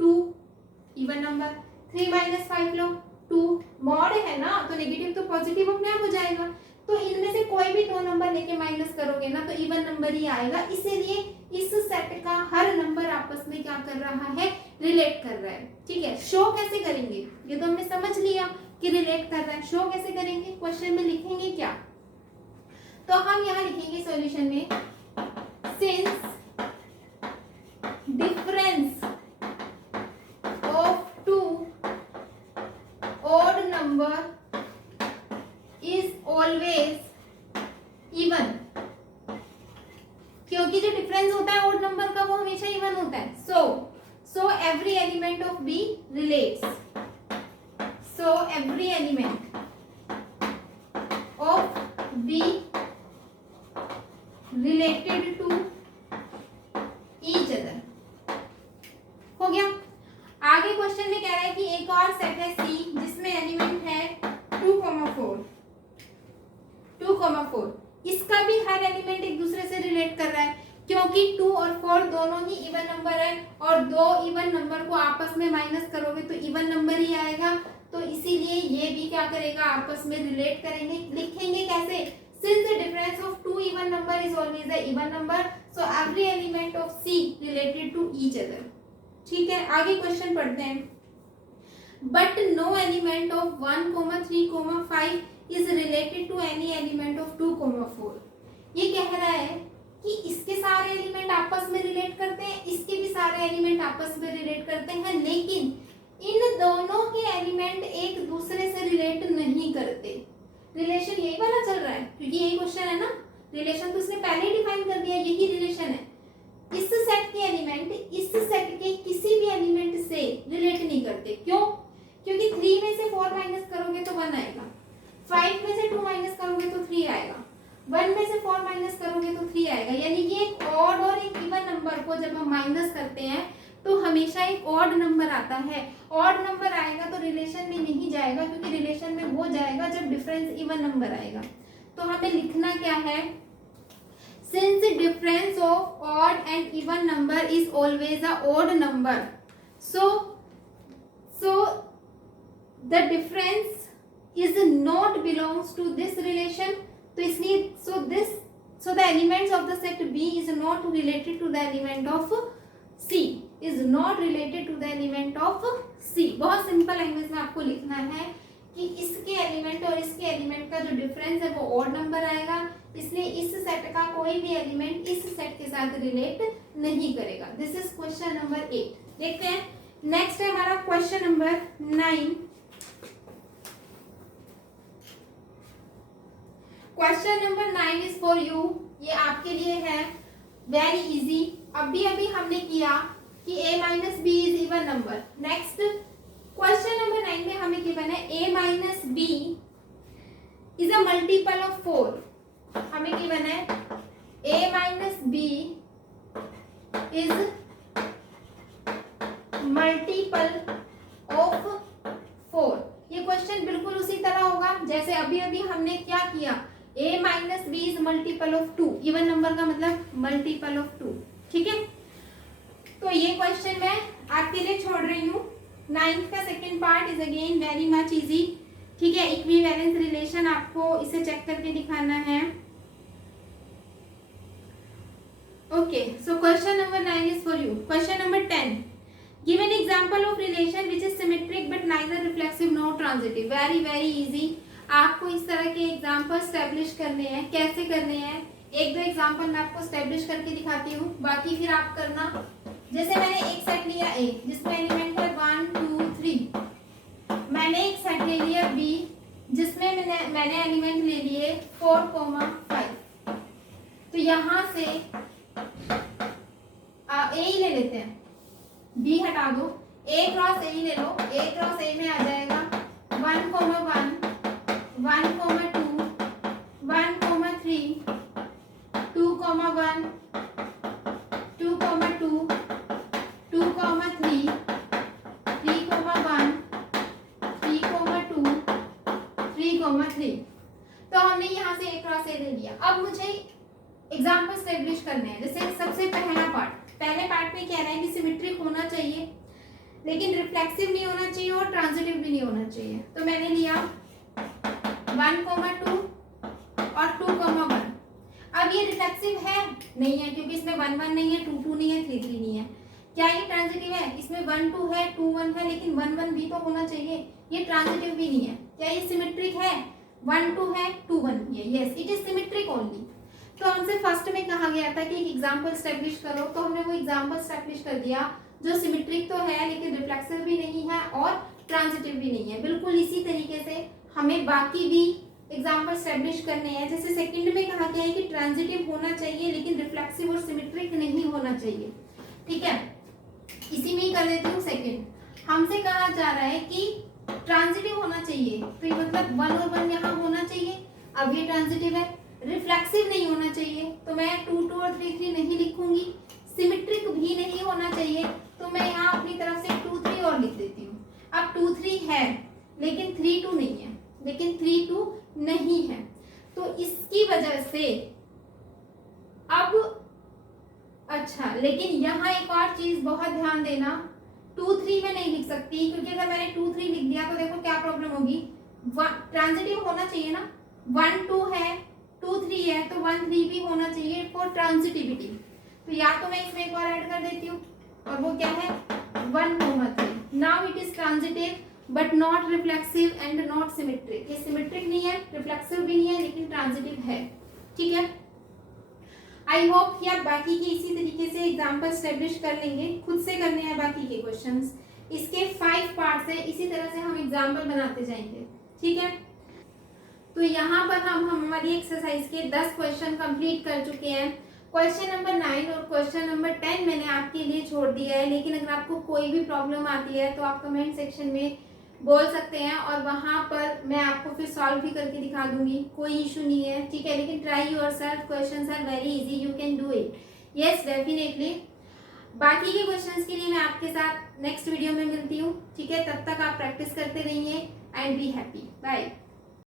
2 इवन नंबर, 3 माइनस 5 लो, 2 मॉड है ना, तो नेगेटिव तो पॉजिटिव अपने आप हो जाएगा। तो इनमें से कोई भी दो नंबर लेके माइनस करोगे ना तो इवन नंबर ही आएगा। इसीलिए इस सेट का हर नंबर आपस में क्या कर रहा है? रिलेट कर रहा है। ठीक है, शो कैसे करेंगे? ये तो हमने समझ लिया कि रिलेट कर रहा है। शो कैसे करेंगे? क्वेश्चन में लिखेंगे क्या? तो हम यहाँ लिखेंगे सॉल्यूशन में, since difference of two odd number is always even, क्योंकि जो डिफरेंस होता है odd number का वो हमेशा इवन होता है। so every element of b relates, so every element of b related to each other। हो गया। आगे क्वेश्चन में कह रहा है कि एक और सेट है C जिसमें एलिमेंट है 2, 4। इसका भी हर एलिमेंट एक दूसरे से रिलेट कर रहा है, क्योंकि 2 और 4 दोनों ही इवन नंबर है, और दो इवन नंबर को आपस में माइनस करोगे तो इवन नंबर ही आएगा। तो इसीलिए ये भी क्या करेगा? आपस में रिलेट करेंगे। लिखेंगे कैसे? Since the difference of two even number is always a even number, so every element of C related to each other. ठीक है, आगे क्वेश्चन पढ़ते हैं. But no element of 1, 3, 5 is related to any element of 2, 4. ये कह रहा है कि इसके सारे एलिमेंट आपस में रिलेट करते हैं, इसके भी सारे एलिमेंट आपस में रिलेट करते हैं, लेकिन इन दोनों के एलिमेंट एक दूसरे से रिलेट नहीं करते. रिलेशन यही वाला चल रहा है, क्योंकि यही क्वेश्चन है ना. रिलेशन तो इसने पहले ही डिफाइन कर दिया, यही रिलेशन है. इस सेट के एलिमेंट इस सेट के किसी भी एलिमेंट से रिलेट नहीं करते. क्यों? क्योंकि 3 में से 4 माइनस करोगे तो 1 आएगा, 5 में से 2 माइनस करोगे तो 3 आएगा, 1 में से 4 माइनस करोगे तो 3 आएगा. यानी कि एक ऑड और एक इवन नंबर को जब हम माइनस करते हैं तो हमेशा एक ऑड नंबर आता है. ऑड नंबर आएगा तो रिलेशन में नहीं जाएगा, क्योंकि रिलेशन में वो जाएगा जब डिफरेंस इवन नंबर आएगा. तो हमें लिखना क्या है? Since the difference of odd and even number is always a odd number, so the difference is not belongs to this relation. तो इसलिए so the elements of the set B is not related to the element of C, is not related to the element of C. बहुत simple language में आपको लिखना है कि इसके element और इसके एलिमेंट का जो डिफरेंस है वो ऑड नंबर आएगा, इसलिए इस सेट का कोई भी एलिमेंट इस सेट के साथ रिलेट नहीं करेगा. This is question number 8. देखते हैं नेक्स्ट है हमारा question number 9. Question number 9 is for you. ये आपके लिए है, वेरी इजी. अभी हमने किया कि a minus B is even number. Next question number 9 में हमें गिवन है a minus B is a multiple of 4. हमें गिवन है a minus B is multiple of 4. ये क्वेश्चन बिल्कुल उसी तरह होगा जैसे अभी हमने क्या किया. a minus B is multiple of 2. Even number का मतलब मल्टीपल ऑफ 2. ठीक है, तो ये क्वेश्चन मैं आपके लिए छोड़ रही हूँ. 9th का second part is again very much easy. ठीक है, इक्विवेलेंस रिलेशन आपको इसे चेक करके दिखाना है. Okay, so question number 9 is for you. Question number 10. Give an example of relation which is symmetric but neither reflexive nor transitive. Very easy. आपको इस तरह के एग्जांपल स्टैब्लिश करने हैं. कैसे करने हैं? एक दो एग्जांपल मैं आपको स्टैब्लिश करके दिखाती हूँ, बाकी फिर आप करना. जैसे मैंने एक सेट लिया A जिसमें एलिमेंट है 1, 2, 3. मैंने एक सेट ले लिया B जिसमें मैंने एलिमेंट ले लिए 4, 5. तो यहाँ से A ही ले लेते हैं, B हटा दो, A क्रॉस A ही ले लो. A क्रॉस A में आ जाएगा 1, 1, 1, 2, 1, 3, 2, 1, 2, 2, 2, 3, 3, 1, 3, 2, 3, 3. तो हमने यहाँ से A क्रॉस A ले लिया. अब मुझे एग्जाम्पल स्टेब्लिश करने हैं. जैसे सबसे पहले पार्ट में कह रहा है कि सिमेट्रिक होना चाहिए लेकिन रिफ्लेक्सिव नहीं होना चाहिए और ट्रांजिटिव भी नहीं होना चाहिए. तो मैंने लिया 1, 2 और 2, 1. अब ये रिफ्लेक्सिव है नहीं है, क्योंकि इसमें 1, 1 नहीं है, 2, 2 नहीं है, 3, 3 नहीं है. क्या ये ट्रांजिटिव है? इसमें 1, 2 है, 2, 1 है, लेकिन 1, 1 भी तो होना चाहिए. ये ट्रांजिटिव भी नहीं है. क्या ये सिमेट्रिक है? 1, 2 है, 2, 1 नहीं है. Yes, it is symmetric only. तो हमसे फर्स्ट में कहा गया था कि एक एग्जाम्पल स्टैब्लिश करो, तो हमने वो एग्जाम्पल स्टैब्लिश कर दिया जो सिमेट्रिक तो है लेकिन रिफ्लेक्सिव भी नहीं है और ट्रांजिटिव भी नहीं है. बिल्कुल इसी तरीके से हमें बाकी भी एग्जाम्पल स्टैब्लिश करने हैं. जैसे सेकंड में कहा गया है कि ट्रांजिटिव होना चाहिए लेकिन रिफ्लेक्सिव और सिमेट्रिक नहीं होना चाहिए. ठीक है, इसी में ही कर देती हूँ. सेकंड हमसे कहा जा रहा है कि ट्रांजिटिव होना चाहिए, तो ये मतलब 1 और 1 यहाँ होना चाहिए. अब ये ट्रांजिटिव है. रिफ्लेक्सिव नहीं होना चाहिए तो मैं 2, 2 और 3, 3 नहीं लिखूंगी. सिमेट्रिक भी नहीं होना चाहिए तो मैं यहाँ अपनी तरफ से 2, 3 और लिख देती हूँ. अब 2, 3 है लेकिन 3, 2 नहीं है, नहीं है. तो इसकी वजह से अब अच्छा, लेकिन यहाँ एक और चीज बहुत ध्यान देना, 2, 3 में नहीं लिख सकती, क्योंकि अगर मैंने 2, 3 लिख दिया तो देखो क्या प्रॉब्लम होगी. ट्रांजिटिव होना चाहिए ना. 1, 2 है 2 3 है तो 1 3 भी होना चाहिए फॉर ट्रांजिटिविटी। तो या तो मैं इसमें एक और ऐड कर देती हूँ, और वो क्या है 1,3। Now it is transitive but not reflexive and not symmetric. ये सिमेट्रिक नहीं है, रिफ्लेक्सिव भी नहीं है, लेकिन ट्रांजिटिव है। ठीक है, आई होप कि आप बाकी के इसी तरीके से एग्जाम्पल स्टेब्लिश कर लेंगे। खुद से करने हैं बाकी के क्वेश्चंस। इसके 5 पार्ट्स हैं, इसी तरह से हम एग्जाम्पल बनाते जाएंगे। ठीक है, तो यहाँ पर हम हमारी एक्सरसाइज के 10 क्वेश्चन कंप्लीट कर चुके हैं। क्वेश्चन नंबर 9 और क्वेश्चन नंबर 10 मैंने आपके लिए छोड़ दिया है, लेकिन अगर आपको कोई भी प्रॉब्लम आती है तो आप कमेंट सेक्शन में बोल सकते हैं, और वहाँ पर मैं आपको फिर सॉल्व भी करके दिखा दूंगी, कोई इशू नहीं है। ठीक है, लेकिन try yourself, questions are very easy, you can do it. Yes definitely. बाकी के क्वेश्चंस के लिए मैं आपके साथ नेक्स्ट वीडियो में मिलती हूँ। ठीक है, तब तक आप प्रैक्टिस करते रहिए एंड बी हैप्पी। बाय।